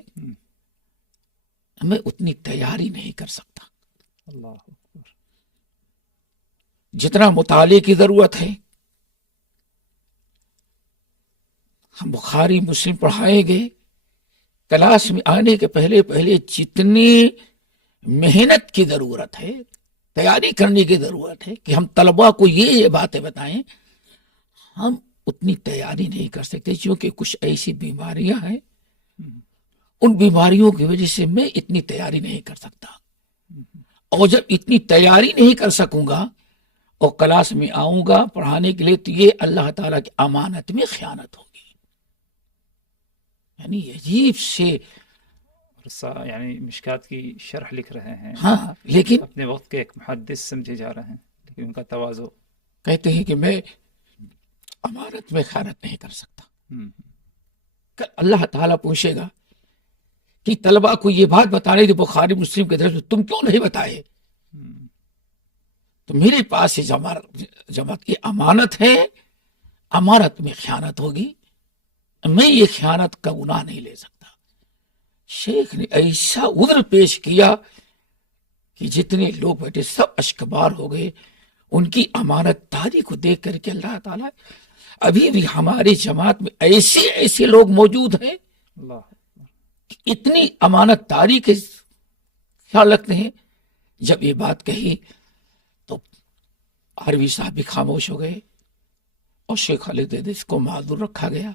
میں اتنی تیاری نہیں کر سکتا. جتنا مطالعے کی ضرورت ہے ہم بخاری مسلم پڑھائیں گے, کلاس میں آنے کے پہلے جتنی محنت کی ضرورت ہے, تیاری کرنے کی ضرورت ہے کہ ہم طلباء کو یہ باتیں بتائیں, ہم اتنی تیاری نہیں کر سکتے کیونکہ کچھ ایسی بیماریاں ہیں, ان بیماریوں کی وجہ سے میں اتنی تیاری نہیں کر سکتا. اور جب اتنی تیاری نہیں کر سکوں گا اور کلاس میں آؤں گا پڑھانے کے لیے تو یہ اللہ تعالیٰ کی امانت میں خیانت ہوگی. یعنی عجیب سے یعنی مشکات کی شرح لکھ رہے ہیں, ہاں, لیکن اپنے وقت کے ایک محدث سمجھے جا رہے ہیں, لیکن ان کا تواضع, کہتے ہیں کہ میں امانت میں خیانت نہیں کر سکتا. کل اللہ تعالیٰ پوچھے گا کہ طلباء کو یہ بات بتانے تھی بخاری مسلم کے درس میں تم کیوں نہیں بتائے؟ تو میرے پاس یہ جماعت کی امانت ہے, امانت میں خیانت ہوگی, میں یہ خیانت کا گناہ نہیں لے سکتا. شیخ نے ایسا عذر پیش کیا کہ جتنے لوگ بیٹھے سب اشکبار ہو گئے. ان کی امانت داری کو دیکھ کر کے اللہ تعالیٰ ابھی بھی ہماری جماعت میں ایسے لوگ موجود ہیں کہ اتنی امانت داری کے خیال رکھتے ہیں. جب یہ بات کہی تو عربی صاحب بھی خاموش ہو گئے اور شیخ خالد حدیث کو معذور رکھا گیا.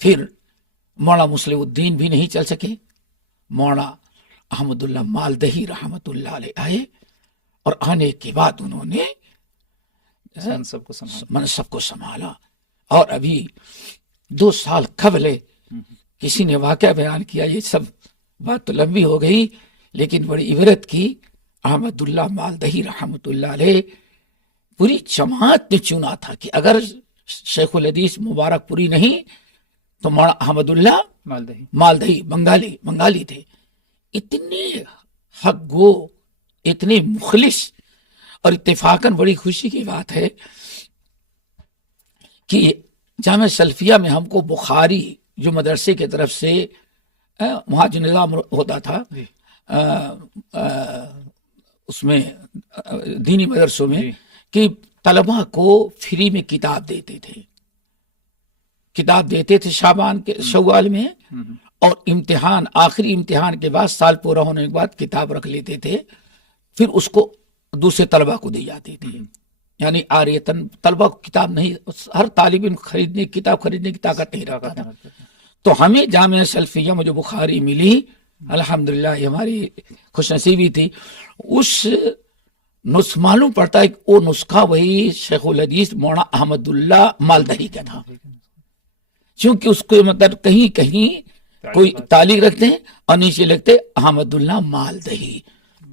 پھر مولانا مسلم الدین بھی نہیں چل سکے, مولانا احمد اللہ مالدہی رحمت اللہ علیہ آئے اور آنے کے بعد انہوں نے منصب کو سنبھالا. اور ابھی 2 سال قبل کسی نے واقعہ بیان کیا, یہ سب بات تو لمبی ہو گئی لیکن بڑی عبرت کی. احمد اللہ مالدہی رحمت اللہ علیہ پوری جماعت نے چنا تھا کہ اگر شیخ الحدیث مبارک پوری نہیں تو مولانا احمد اللہ مالدہی بنگالی تھے. اتنے حق گو, اتنے مخلص, اور اتفاقاً بڑی خوشی کی بات ہے کہ جامعہ سلفیہ میں ہم کو بخاری جو مدرسے کی طرف سے وہاں جو نظام ہوتا تھا اس میں دینی مدرسوں میں کہ طلباء کو فری میں کتاب دیتے تھے شعبان کے شوال میں, اور امتحان آخری امتحان کے بعد سال پورا ہونے کے بعد کتاب رکھ لیتے تھے, پھر اس کو دوسرے طلباء کو دی جاتی تھی. یعنی آریتن طلباء کو کتاب نہیں, ہر طالب علم کتاب خریدنے کی طاقت نہیں رکھتا تھا. تو ہمیں جامعہ سلفیہ میں جو بخاری ملی الحمدللہ یہ ہماری خوش نصیبی تھی. اس معلوم پڑتا ہے کہ وہ نسخہ وہی شیخ الحدیث مولانا احمد اللہ مالدہی کا تھا, چونکہ اس کو مطلب کہیں کوئی تعلیق رکھتے ہیں اور نیچے لکھتے احمد اللہ مالدہی,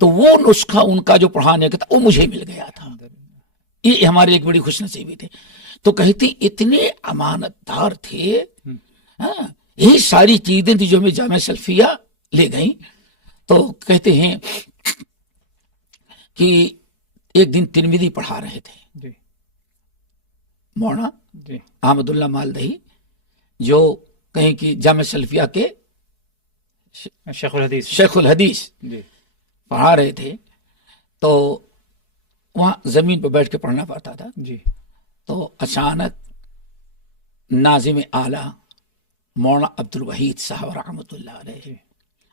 تو وہ نسخہ ان کا جو پڑھانے کا تھا وہ مجھے مل گیا تھا. یہ ہماری ایک بڑی خوش نصیبی تھی. تو کہتی اتنے امانت دار تھے, یہی ساری چیزیں تھی جو ہمیں جامعہ سلفیہ لے گئیں. تو کہتے ہیں کہ ایک دن ترمذی پڑھا رہے تھے مولانا احمد اللہ مالدہی, جو کہیں کہ جامعہ سلفیہ کے شیخ الحدیث پڑھا رہے تھے. تو وہاں زمین پہ بیٹھ کے پڑھنا پڑتا تھا. جی. تو اچانک ناظم اعلیٰ مولانا عبد الوحید صاحب رحمۃ اللہ علیہ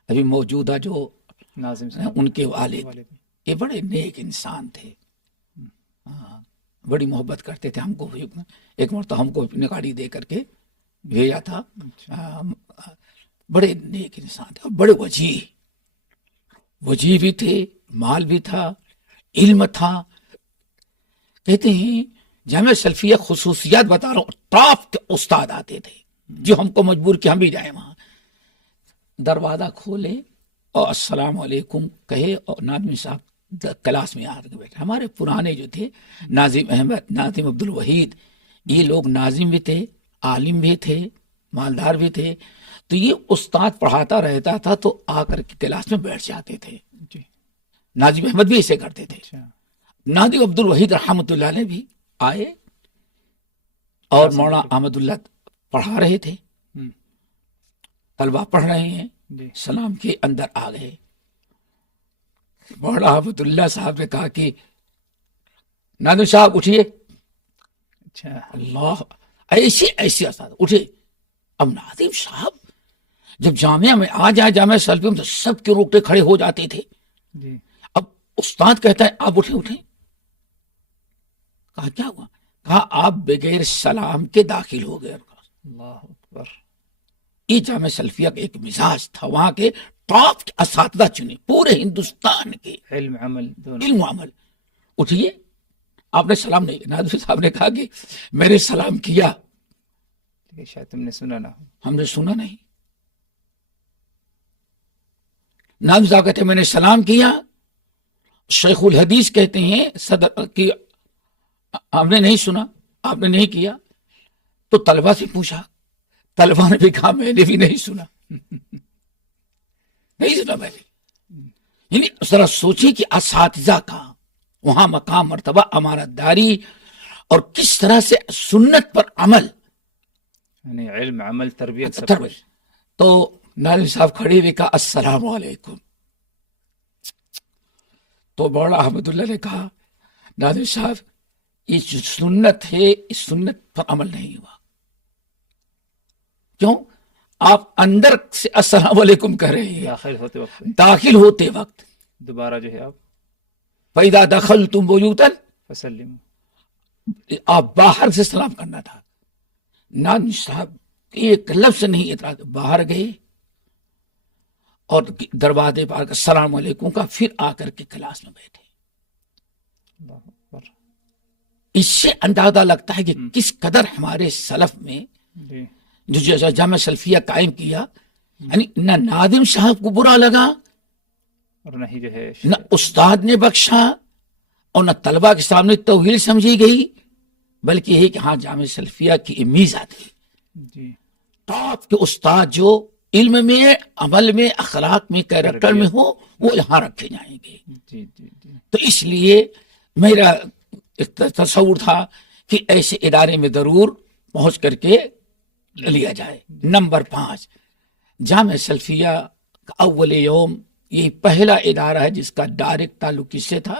ابھی موجودہ جو ناظم ان کے والد یہ بڑے نیک انسان تھے. بڑی محبت کرتے تھے ہم کو. ایک مرتبہ ہم کو اپنی گاڑی دے کر کے بھیجا تھا. بڑے نیک انسان تھے اور بڑے وجیح بھی تھے, مال بھی تھا, علم تھا. کہتے ہیں جامعہ سلفیہ خصوصیات بتا رہا ہوں, ٹاپ کے استاد آتے تھے جو ہم کو مجبور کہ ہم بھی جائیں وہاں. دروازہ کھولے اور السلام علیکم کہے اور ناظم صاحب کلاس میں آ کے بیٹھے. ہمارے پرانے جو تھے ناظم احمد, ناظم عبد الوحید, یہ لوگ ناظم بھی تھے, عالم بھی تھے, مالدار بھی تھے. تو یہ استاد پڑھاتا رہتا تھا تو آ کر کے کلاس میں بیٹھ جاتے تھے. ناظم احمد بھی ایسے کرتے تھے. ناظم عبد الوحید رحمۃ اللہ علیہ بھی آئے اور مولانا احمد اللہ پڑھا رہے تھے. طلبہ پڑھ رہے ہیں, سلام کے اندر آ گئے. مولانا احمد اللہ صاحب نے کہا کہ ناظم صاحب اٹھیے. اللہ, ایسے استاد اٹھے. اب ناظم صاحب جب جامعہ میں آ جائے, جامعہ سلفیہ میں, تو سب کے روکتے کھڑے ہو جاتے تھے. اب استاد کہتا ہے آپ اٹھیں. کہا کیا ہوا؟ کہا آپ بغیر سلام کے داخل ہو گئے. اللہ اکبر. یہ جامعہ سلفیہ کا ایک مزاج تھا. وہاں کے ٹاپ کے اساتذہ چنے پورے ہندوستان کے, علم عمل. اٹھیے. آپ نے سلام نہیں. ناظم صاحب نے کہا کہ میں نے سلام کیا, شاید تم نے سنا نہ ہو. ہم نے سنا نہیں. ناظم صاحب کہتے ہیں میں نے سلام کیا. شیخ الحدیث کہتے ہیں صدر کی ہم نے نہیں سنا, آپ نے نہیں کیا. تو طلبہ سے پوچھا, طلبہ نے بھی کہا میں نے بھی نہیں سنا. نہیں سنا میں نے. یعنی ذرا سوچیں کہ اساتذہ کا وہاں مقام, مرتبہ, امانت داری اور کس طرح سے سنت پر عمل, یعنی علم, عمل, تربیت, سب کچھ. تو ناظم صاحب کھڑے ہوئے کہا السلام علیکم. تو مولانا احمد اللہ نے کہا ناظم صاحب یہ جو سنت ہے اس سنت پر عمل نہیں ہوا. کیوں؟ آپ اندر سے السلام علیکم کہہ رہے ہیں داخل ہوتے وقت. دوبارہ جو ہے آپ فَإِذَا دَخَلْتُمْ بُيُوتًا فَسَلِّمُوا, آپ باہر سے سلام کرنا تھا. ناظم صاحب ایک لفظ نہیں اعتراض, باہر گئے اور دروازے پر السلام علیکم کا, پھر آ کر کے کلاس میں بیٹھے. اس سے اندازہ لگتا ہے کہ کس قدر ہمارے سلف میں جو جامعہ سلفیہ قائم کیا, یعنی نہ ناظم صاحب کو برا لگا اور نہ ہی جو ہے نہ استاد نے بخشا اور نہ طلبہ کے سامنے توہین سمجھی گئی, بلکہ یہ کہ ہاں جامعہ سلفیہ کی میزہ تھی. ٹاپ کے استاد جو علم میں, عمل میں, اخلاق میں, کیریکٹر میں ہو وہ یہاں رکھے جائیں گے. تو اس لیے میرا تصور تھا کہ ایسے ادارے میں ضرور پہنچ کر کے لیا جائے. نمبر 5, جامعہ سلفیہ کا اول یوم یہ پہلا ادارہ ہے جس کا ڈائریکٹ تعلق کس سے تھا؟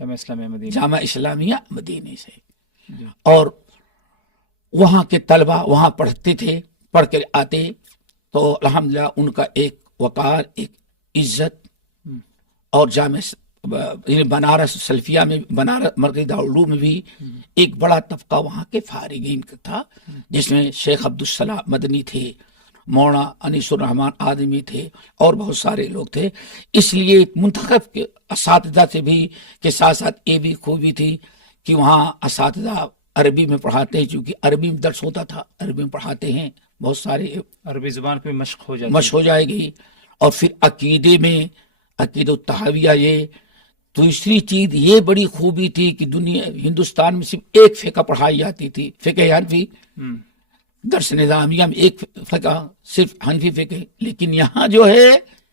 جامعہ اسلامیہ مدینہ سے. اور وہاں کے طلبہ وہاں پڑھتے تھے, پڑھ کر آتے تو الحمدللہ ان کا ایک وقار, ایک عزت. اور جامعہ بنارس سلفیہ میں, بنارس مرکزی دارالعلوم میں بھی ایک بڑا طبقہ وہاں کے فارغین کا تھا, جس میں شیخ عبدالسلام مدنی تھے, مولانا انیس الرحمان آدمی تھے, اور بہت سارے لوگ تھے. اس لیے منتخب کے اساتذہ سے بھی کے ساتھ ساتھ یہ بھی خوبی تھی کہ وہاں اساتذہ عربی میں پڑھاتے ہیں, چونکہ عربی میں درس ہوتا تھا, عربی میں پڑھاتے ہیں. بہت سارے عربی زبان پہ مشق ہو جائے گی. اور پھر عقیدے میں عقید التحاویہ. یہ دوسری چیز یہ بڑی خوبی تھی کہ دنیا ہندوستان میں صرف ایک فقہ پڑھائی جاتی تھی, فقہ حنفی. درس نظامیہ میں ایک فقہ, صرف حنفی فقہ. لیکن یہاں جو ہے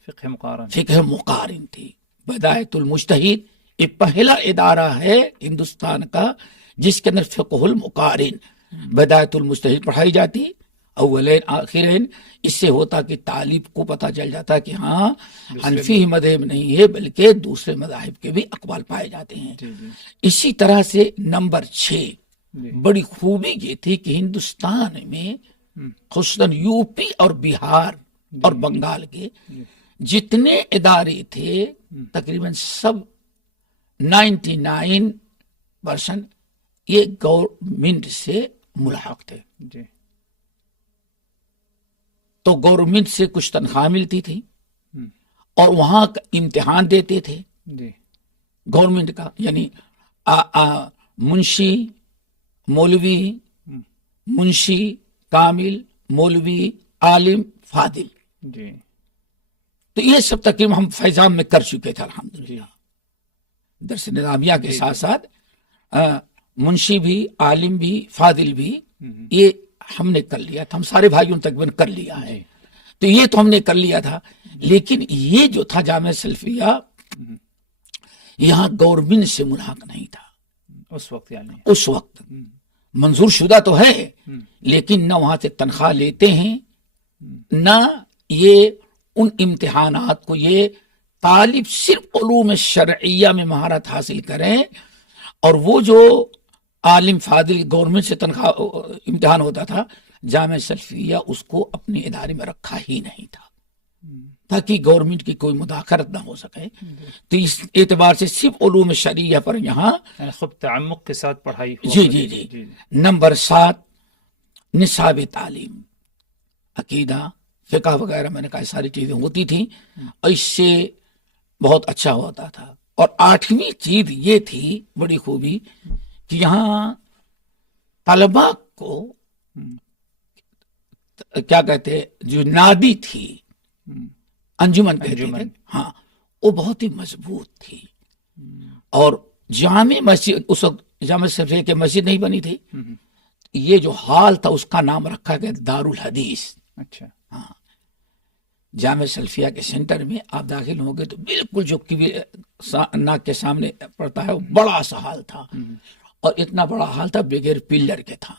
فقہ مقارن تھی. بدایت المجتہد یہ پہلا ادارہ ہے ہندوستان کا جس کے اندر فقہ المقارن, بدایت المجتہد پڑھائی جاتی اولین آخرین، اس سے ہوتا کہ طالب کو پتہ چل جاتا کہ ہاں حنفی ہی مذہب نہیں ہے بلکہ دوسرے مذاہب کے بھی اقوال پائے جاتے ہیں۔ اسی طرح سے نمبر 6 بڑی خوبی یہ تھی کہ ہندوستان میں خصوصاً یو پی اور بہار اور بنگال کے جتنے ادارے تھے تقریباً سب 99% یہ گورنمنٹ سے ملحق تھے۔ تو گورنمنٹ سے کچھ تنخواہ ملتی تھی اور وہاں کا امتحان دیتے تھے گورنمنٹ کا، یعنی منشی، مولوی، منشی کامل، مولوی عالم، فاضل، تو یہ سب تقریباً ہم فیضان میں کر چکے تھے الحمدللہ۔ درس نظامیہ کے ساتھ ساتھ منشی بھی، عالم بھی، فاضل بھی، یہ ہم نے کر لیا تھا، ہم سارے بھائیوں تقریباً کر لیا ہے، تو یہ تو ہم نے کر لیا تھا۔ لیکن یہ جو تھا جامعہ سلفیہ یہاں گورنمنٹ سے ملحق نہیں تھا اس وقت، یعنی اس وقت منظور شدہ تو ہے لیکن نہ وہاں سے تنخواہ لیتے ہیں، نہ یہ ان امتحانات کو، یہ طالب صرف علوم شرعیہ میں مہارت حاصل کریں، اور وہ جو عالم فاضل گورنمنٹ سے تنخواہ امتحان ہوتا تھا، جامعہ سلفیہ اس کو اپنے ادارے میں رکھا ہی نہیں تھا تاکہ گورنمنٹ کی کوئی مداخلت نہ ہو سکے۔ تو اس اعتبار سے صرف علوم شرعیہ پر یہاں خوب تعمق کے ساتھ پڑھائی۔ جی۔ نمبر 7 نصاب تعلیم، عقیدہ، فقہ وغیرہ، میں نے کہا ساری چیزیں ہوتی تھیں اور اس سے بہت اچھا ہوتا تھا۔ اور 8ویں چیز یہ تھی بڑی خوبی کہ یہاں طلباء کو کیا کہتے، جو نادی تھی، انجمن کہتے تھے، ہاں، وہ بہت ہی مضبوط تھی۔ اور جامع مسجد، اس وقت جامع سلفیہ کی مسجد نہیں بنی تھی، یہ جو حال تھا اس کا نام رکھا گیا دارالحدیث۔ اچھا، ہاں، جامع سلفیہ کے سینٹر میں آپ داخل ہوں گے تو بالکل جو ناک کے سامنے پڑتا ہے وہ بڑا سا حال تھا، اور اتنا بڑا حال تھا بغیر پلر کے تھا،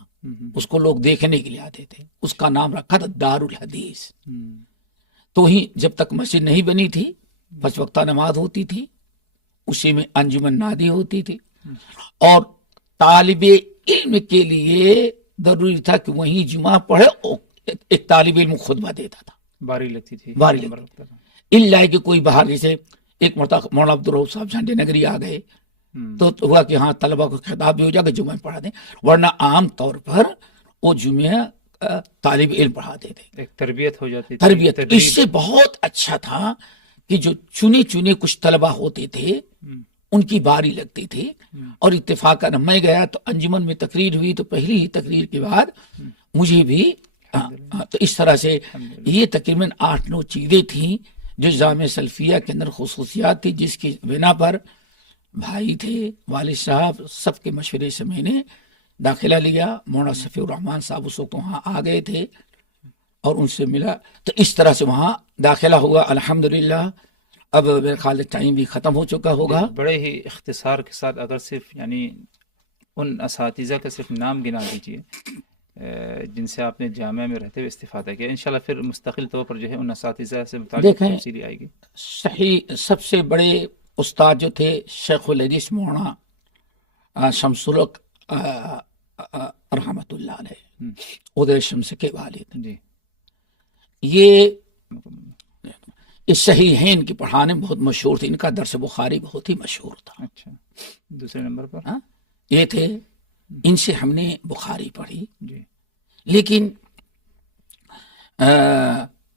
اس کو لوگ دیکھنے کے لیے آتے تھے، اس کا نام رکھا تھا دارالحدیث۔ تو ہی جب تک مسجد نہیں بنی تھی 5 وقتہ نماز ہوتی تھی، اسی میں انجمن نادی ہوتی تھی، اور طالب علم کے لیے ضروری تھا کہ وہیں جمعہ پڑھے، ایک طالب علم خطبہ دیتا تھا، باری لگتی تھی، اللہ کہ کوئی باہر، جیسے ایک مرتبہ مولانا عبدالرؤف صاحب جھنڈے نگری آ گئے تو ہوا کہ ہاں طلبہ کو خطاب بھی ہو جائے گا، جمعہ پڑھا دیں، ورنہ عام طور پر وہ جمعہ طالب علم پڑھاتے تھے، ایک تربیت ہو جاتی تھی، تربیت۔ اس سے بہت اچھا تھا کہ جو چنے کچھ طلبہ ہوتے تھے ان کی باری لگتی تھی، اور اتفاقاً میں گیا تو انجمن میں تقریر ہوئی، تو پہلی ہی تقریر کے بعد مجھے بھی، تو اس طرح سے یہ تقریباً 8-9 چیزیں تھیں جو جامعہ سلفیہ کے اندر خصوصیات تھی، جس کی بنا پر بھائی تھے، والد صاحب، سب کے مشورے سے میں نے داخلہ لیا۔ مولانا صفی الرحمان صاحب اس وقت وہاں آ گئے تھے اور ان سے ملا، تو اس طرح سے وہاں داخلہ ہوا الحمدللہ۔ اب میرے خیال ٹائم بھی ختم ہو چکا ہوگا۔ بڑے ہی اختصار کے ساتھ اگر صرف یعنی ان اساتذہ کا صرف نام گنا دیجیے جن سے آپ نے جامعہ میں رہتے ہوئے استفادہ کیا، انشاءاللہ پھر مستقل طور پر جو ہے ان اساتذہ سے متعلق تفصیلی آئے گی۔ صحیح، سب سے بڑے استاد جو تھے شیخ الحدیث مولانا شمس الحق رحمۃ اللہ علیہ، ادے شمس کے والد، یہ اس صحیحین کی پڑھانے بہت مشہور تھی، ان کا درس بخاری بہت ہی مشہور تھا۔ اچھا، دوسرے نمبر پر یہ تھے، ان سے ہم نے بخاری پڑھی، لیکن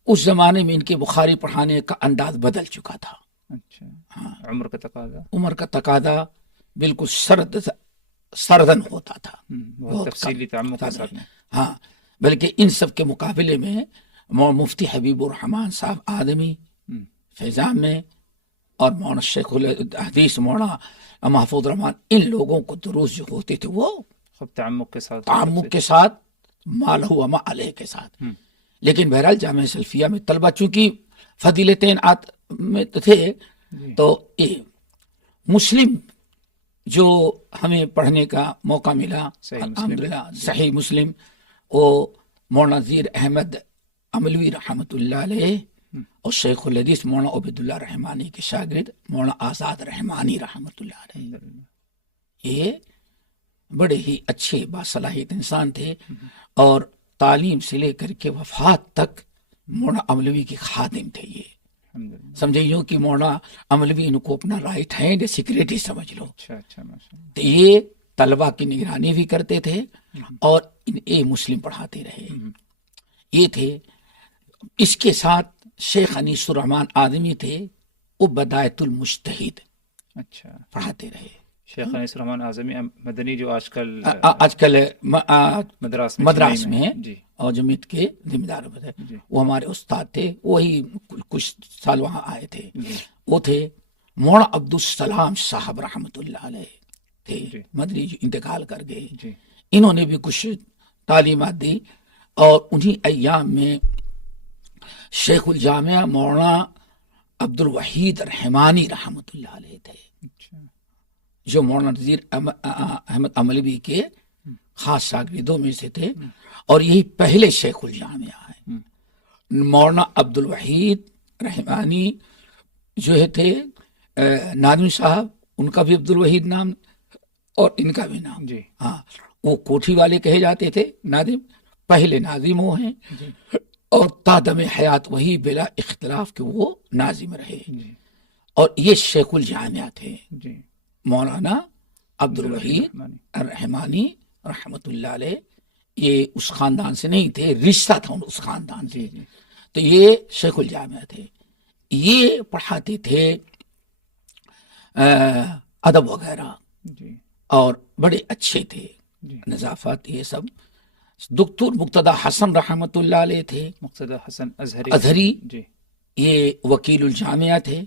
اس زمانے میں ان کے بخاری پڑھانے کا انداز بدل چکا تھا۔ اچھا، عمر کا تقاضا بالکل سردن ہوتا تھا، بہت تفصیلی تعمق کے ساتھ، ہاں، بلکہ ان سب کے مقابلے میں مفتی حبیب الرحمان صاحب آدمی فیضان میں اور مولانا شیخ الحدیث مولانا محفوظ رحمان، ان لوگوں کو دروس جو ہوتے تھے وہ تعمق کے ساتھ مال ہوا ما علیہ کے ساتھ۔ لیکن بہرحال جامعہ سلفیہ میں طلبہ چونکہ فضیلتین میں تھے، تو یہ مسلم جو ہمیں پڑھنے کا موقع ملا الحمدللہ، صحیح مسلم، وہ مولانا نذیر احمد عملوی رحمۃ اللہ علیہ اور شیخ الحدیث مولانا عبید اللہ رحمانی کے شاگرد مولانا آزاد رحمانی رحمۃ اللہ علیہ، یہ بڑے ہی اچھے باصلاحیت انسان تھے، اور تعلیم سے لے کر کے وفات تک مولانا عملوی کے خادم تھے یہ، سمجھے یوں کہ مولانا عملوی ان کو اپنا رائٹ ہینڈ سیکریٹری سمجھ لو۔ تو یہ طلبہ کی نگرانی بھی کرتے تھے اور مسلم پڑھاتے رہے، یہ تھے۔ اس کے ساتھ شیخ انیس الرحمن آدمی تھے، وہ بدایت المجتہد پڑھاتے رہے۔ شیخ انیس الرحمن اعظمی مدنی جو آج کل مدراس میں ہیں جی، اور جمعیت کے ذمہ دار تھے، وہ ہمارے استاد تھے، وہی کچھ سال وہاں آئے تھے۔ وہ تھے مولانا عبدالسلام صاحب رحمۃ اللہ علیہ تھے، مدنی جو انتقال کر گئے، انہوں نے بھی کچھ تعلیمات دی، اور انہی ایام میں شیخ الجامعہ مولانا عبد الوحید رحمانی رحمۃ اللہ علیہ تھے، جو مولانا نذیر احمد عملوی کے خاص شاگردوں میں سے تھے، اور یہی پہلے شیخ الجامعہ ہیں۔ مولانا عبد الوحید رحمانی جو تھے ناظم صاحب، ان کا بھی عبد الوحید نام اور ان کا بھی نام، ہاں، وہ کوٹھی والے کہے جاتے تھے ناظم، پہلے ناظم وہ ہیں، اور تادم حیات وہی بلا اختلاف کہ وہ ناظم رہے، اور یہ شیخ الجامعہ تھے مولانا عبد الوحید الرحمانی رحمۃ اللہ علیہ۔ یہ اس خاندان سے نہیں تھے، رشتہ تھا اس خاندان سے، تو یہ شیخ الجامعہ تھے۔ یہ پڑھاتے تھے ادب وغیرہ، اور بڑے اچھے تھے، نظافت یہ سب۔ دکتور مقتدی حسن رحمۃ اللہ علیہ تھے، مقتدی حسن ازہری، یہ وکیل الجامعہ تھے،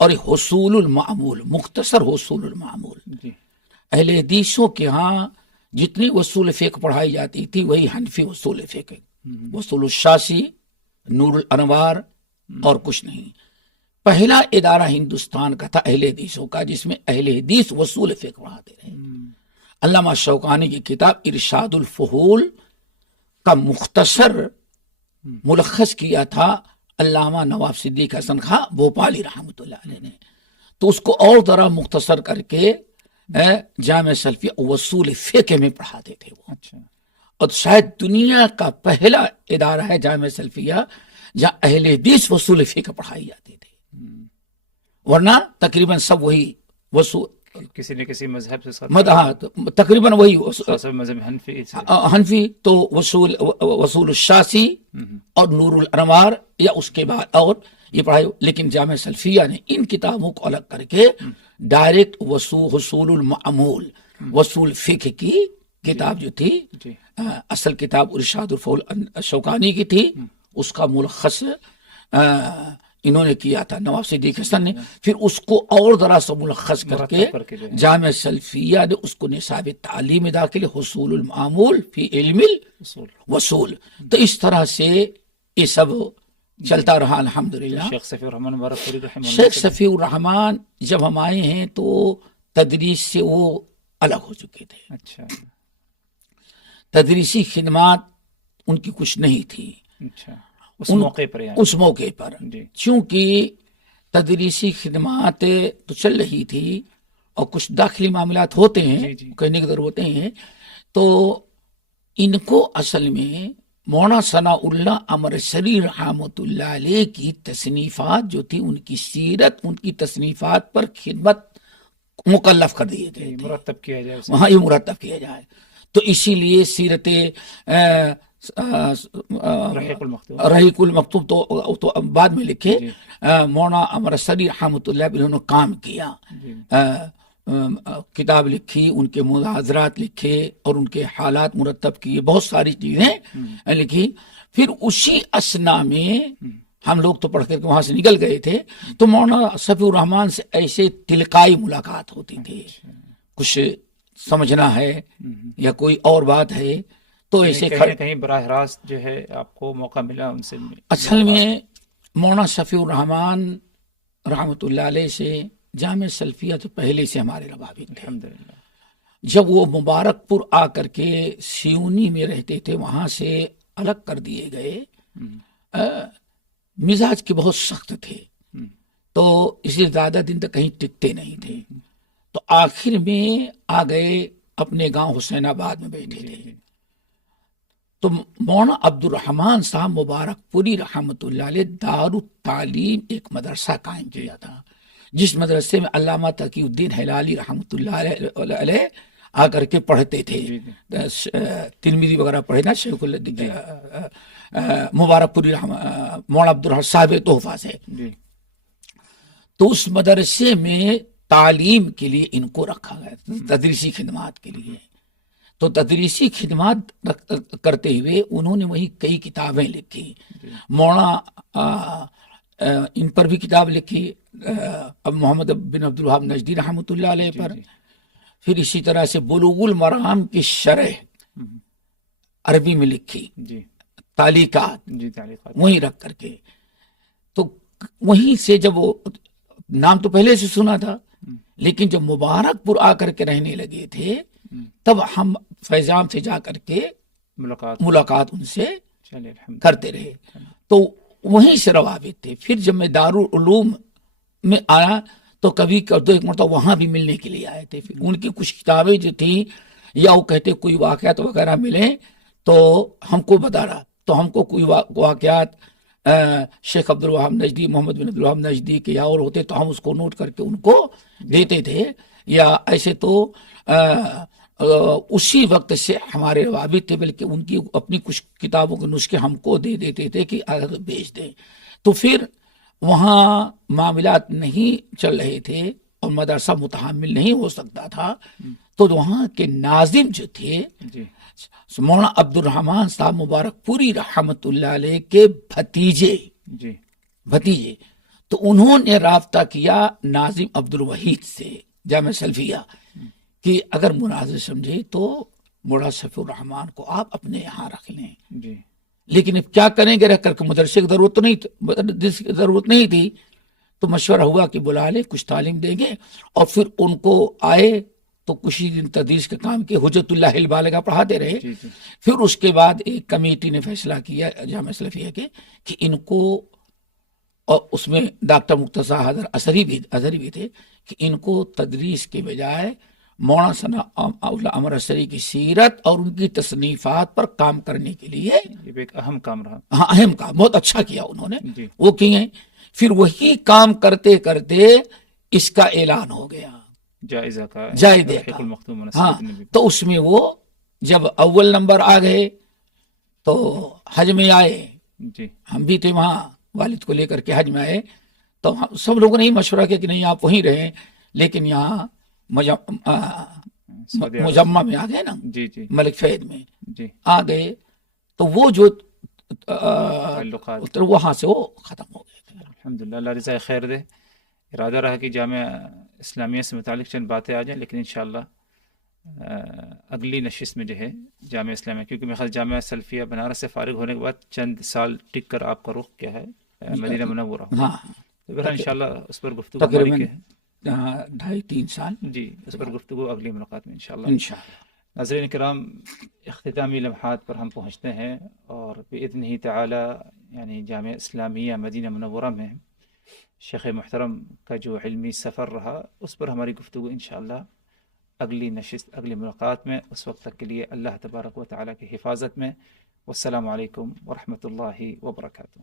اور حصول المعمول، مختصر حصول المعمول، اہل حدیثوں کے ہاں جتنی اصول فقہ پڑھائی جاتی تھی وہی حنفی اصول فقہ، اصول الشاسی، نور الانوار، اور کچھ نہیں۔ پہلا ادارہ ہندوستان کا تھا اہل حدیثوں کا جس میں اہل حدیث اصول فقہ پڑھاتے رہے۔ علامہ شوکانی کی کتاب ارشاد الفحول کا مختصر ملخص کیا تھا علامہ نواب صدیق حسن خاں بھوپالی رحمۃ اللہ علیہ نے، تو اس کو اور ذرا مختصر کر کے جامع سلفیہ اصول فقہ میں پڑھاتے تھے وہ، اور شاید دنیا کا پہلا ادارہ ہے جامع سلفیہ جہاں اہل حدیث اصول فقہ پڑھائی جاتی تھی، ورنہ تقریباً سب وہی وصول کسی نہ کسی مذہب سے تقریباً وہی مذہب حنفی تو وصول الشاسی اور نور الانوار، یا اس کے بعد اور یہ پڑھائی۔ لیکن جامع سلفیہ نے ان کتابوں کو الگ کر کے ڈائریکٹ حصول المعمول، وصول فقہ کی کتاب جو تھی، اصل کتاب ارشاد الفحول شوکانی کی تھی، اس کا ملخص انہوں نے کیا تھا نواب صدیق حسن نے، پھر اس کو اور ذرا سا ملخص کر کے جامع سلفیہ نے اس کو نصاب تعلیم میں داخل حصول المعمول فی علم الوصول۔ تو اس طرح سے یہ سب چلتا رہا الحمدللہ۔ شیخ صفی الرحمن جب ہم آئے ہیں تو تدریس سے وہ الگ ہو چکے تھے، تدریسی خدمات ان کی کچھ نہیں تھی اس موقع پر، چونکہ تدریسی خدمات تو چل رہی تھی اور کچھ داخلی معاملات ہوتے ہیں، کہنے کے در ہوتے ہیں، تو ان کو اصل میں مولانا ثناء اللہ امرسری رحمۃ اللہ علیہ کی تصنیفات جو تھی، ان کی سیرت، ان کی تصنیفات پر خدمت مکلف کر دیے تھے، مرتب کیا جائے، وہاں یہ مرتب کیا جائے، تو اسی لیے سیرت رحیق المکتوب تو بعد میں لکھے، مولانا امرسری رحمۃ اللہ انہوں نے کام کیا، کتاب لکھی، ان کے مناظرات لکھے اور ان کے حالات مرتب کیے، بہت ساری چیزیں لکھی۔ پھر اسی اسنا میں ہم لوگ تو پڑھ کر کے وہاں سے نکل گئے تھے، تو مولانا صفی الرحمن سے ایسے تلقائی ملاقات ہوتی تھی، کچھ سمجھنا ہے یا کوئی اور بات ہے تو ایسے کہیں براہ راست جو ہے آپ کو موقع ملا ان سے؟ اصل میں مولانا صفی الرحمن رحمۃ اللہ علیہ سے جامع سلفیہ تو پہلے سے ہمارے روابط تھے۔ جب وہ مبارک پور آ کر کے سیونی میں رہتے تھے، وہاں سے الگ کر دیے گئے مزاج کے بہت سخت تھے تو اس لیے زیادہ دن تک کہیں ٹکتے نہیں تھے. تو آخر میں آ گئے اپنے گاؤں حسین آباد میں بیٹھے تھے. تو مولانا عبد الرحمان صاحب مبارک پوری رحمت اللہ علیہ دار التعلیم ایک مدرسہ قائم کیا تھا، جس مدرسے میں علامہ تقی الدین ہلالی رحمت اللہ علیہ آ کر کے پڑھتے تھے. ترمذی وغیرہ پڑھے نا شیخ مبارک پوری مولانا عبد الرحمان صاحب تحفہ سے. تو اس مدرسے میں تعلیم کے لیے ان کو رکھا گیا، تدریسی خدمات کے لیے. تو تدریسی خدمات کرتے ہوئے انہوں نے وہی کئی کتابیں لکھی. مولانا ان پر بھی کتاب لکھی، اب محمد بن عبد الوہاب نجدی رحمۃ اللہ علیہ پر. پھر اسی طرح سے بلوغ المرام کی شرح عربی میں لکھی، تعلیقات وہیں رکھ کر کے. تو وہیں سے جب وہ نام تو پہلے سے سنا تھا، لیکن جب مبارک پور آ کر کے رہنے لگے تھے تب ہم فیضان سے جا کر کے ملاقات ان سے کرتے رہے. تو وہیں سے روابط تھے. پھر جب میں دارالعلوم میں آیا تو کبھی دو ایک مرتبہ وہاں بھی ملنے کے لیے آئے تھے. پھر ان کی کچھ کتابیں جو تھیں یا وہ کہتے کوئی واقعات وغیرہ ملے تو ہم کو بتا رہا، تو ہم کو کوئی واقعات شیخ عبد الوہاب نجدی، محمد بن عبد الوہاب نجدی کے یا اور ہوتے تو ہم اس کو نوٹ کر کے ان کو دیتے تھے. یا ایسے تو اسی وقت سے ہمارے روابط تھے، بلکہ ان کی اپنی کچھ کتابوں کے نسخے ہم کو دے دیتے تھے کہ بیچ دیں. تو پھر وہاں معاملات نہیں چل رہے تھے اور مدرسہ متحمل نہیں ہو سکتا تھا. تو وہاں کے ناظم جو تھے مولانا عبد الرحمان صاحب مبارک پوری رحمت اللہ علیہ کے بھتیجے، تو انہوں نے رابطہ کیا ناظم عبد الوحید سے جامعہ سلفیہ کہ اگر مناظر سمجھے تو مولانا سفی الرحمان کو آپ اپنے یہاں رکھ لیں. لیکن اب کیا کریں گے، رکھ کر کے مدرسے کی ضرورت نہیں تھی. تو مشورہ ہوا کہ بلا لیں، کچھ تعلیم دیں گے. اور پھر ان کو آئے تو کچھ ہی دن تدریس کا کام کیا، حجت اللہ البالغہ پڑھاتے رہے. پھر اس کے بعد ایک کمیٹی نے فیصلہ کیا جامعہ سلفیہ کے کہ ان کو، اور اس میں ڈاکٹر مرتضی حیدر اظہری بھی تھے، کہ ان کو تدریس کے بجائے مولانا ثنا اللہ عمر اثری کی سیرت اور ان کی تصنیفات پر کام کرنے کے لیے ایک اہم کام رہا. ہاں اہم کام، بہت اچھا کیا انہوں نے، وہ کیے. پھر وہی کام کرتے کرتے اس کا اعلان ہو گیا جائزہ کا. ہاں تو اس میں وہ جب اول نمبر آ گئے تو حج میں آئے. ہم بھی تھے وہاں، والد کو لے کر کے حج میں آئے. تو سب لوگوں نے ہی مشورہ کیا کہ نہیں آپ وہیں رہیں، لیکن یہاں مجمع میں آ گئے نا، ملک فہد میں آ گئے تو وہ جو وہاں سے وہ ختم ہو گئے تھے. الحمدللہ، اللہ رضا خیر دے. ارادہ رہا کہ جامعہ اسلامیہ سے متعلق چند باتیں آ جائیں، لیکن انشاءاللہ اگلی نشست میں جو ہے جامعہ اسلامیہ، کیونکہ میرے خیال جامعہ سلفیہ بنارس سے فارغ ہونے کے بعد چند سال ٹک کر آپ کا رخ کیا ہے مدینہ منورہ. تو بہرحال انشاءاللہ اس پر گفتگو تقریباً 2.5-3 سال اس پر گفتگو اگلی ملاقات میں انشاءاللہ. ناظرین کرام، اختتامی لمحات پر ہم پہنچتے ہیں اور بإذنہ تعالی یعنی جامعہ اسلامیہ مدینہ منورہ میں شیخ محترم کا جو علمی سفر رہا اس پر ہماری گفتگو انشاءاللہ اگلی نشست اگلی ملاقات میں. اس وقت تک کے لیے اللہ تبارک و تعالی کی حفاظت میں. والسلام علیکم ورحمۃ اللہ وبرکاتہ.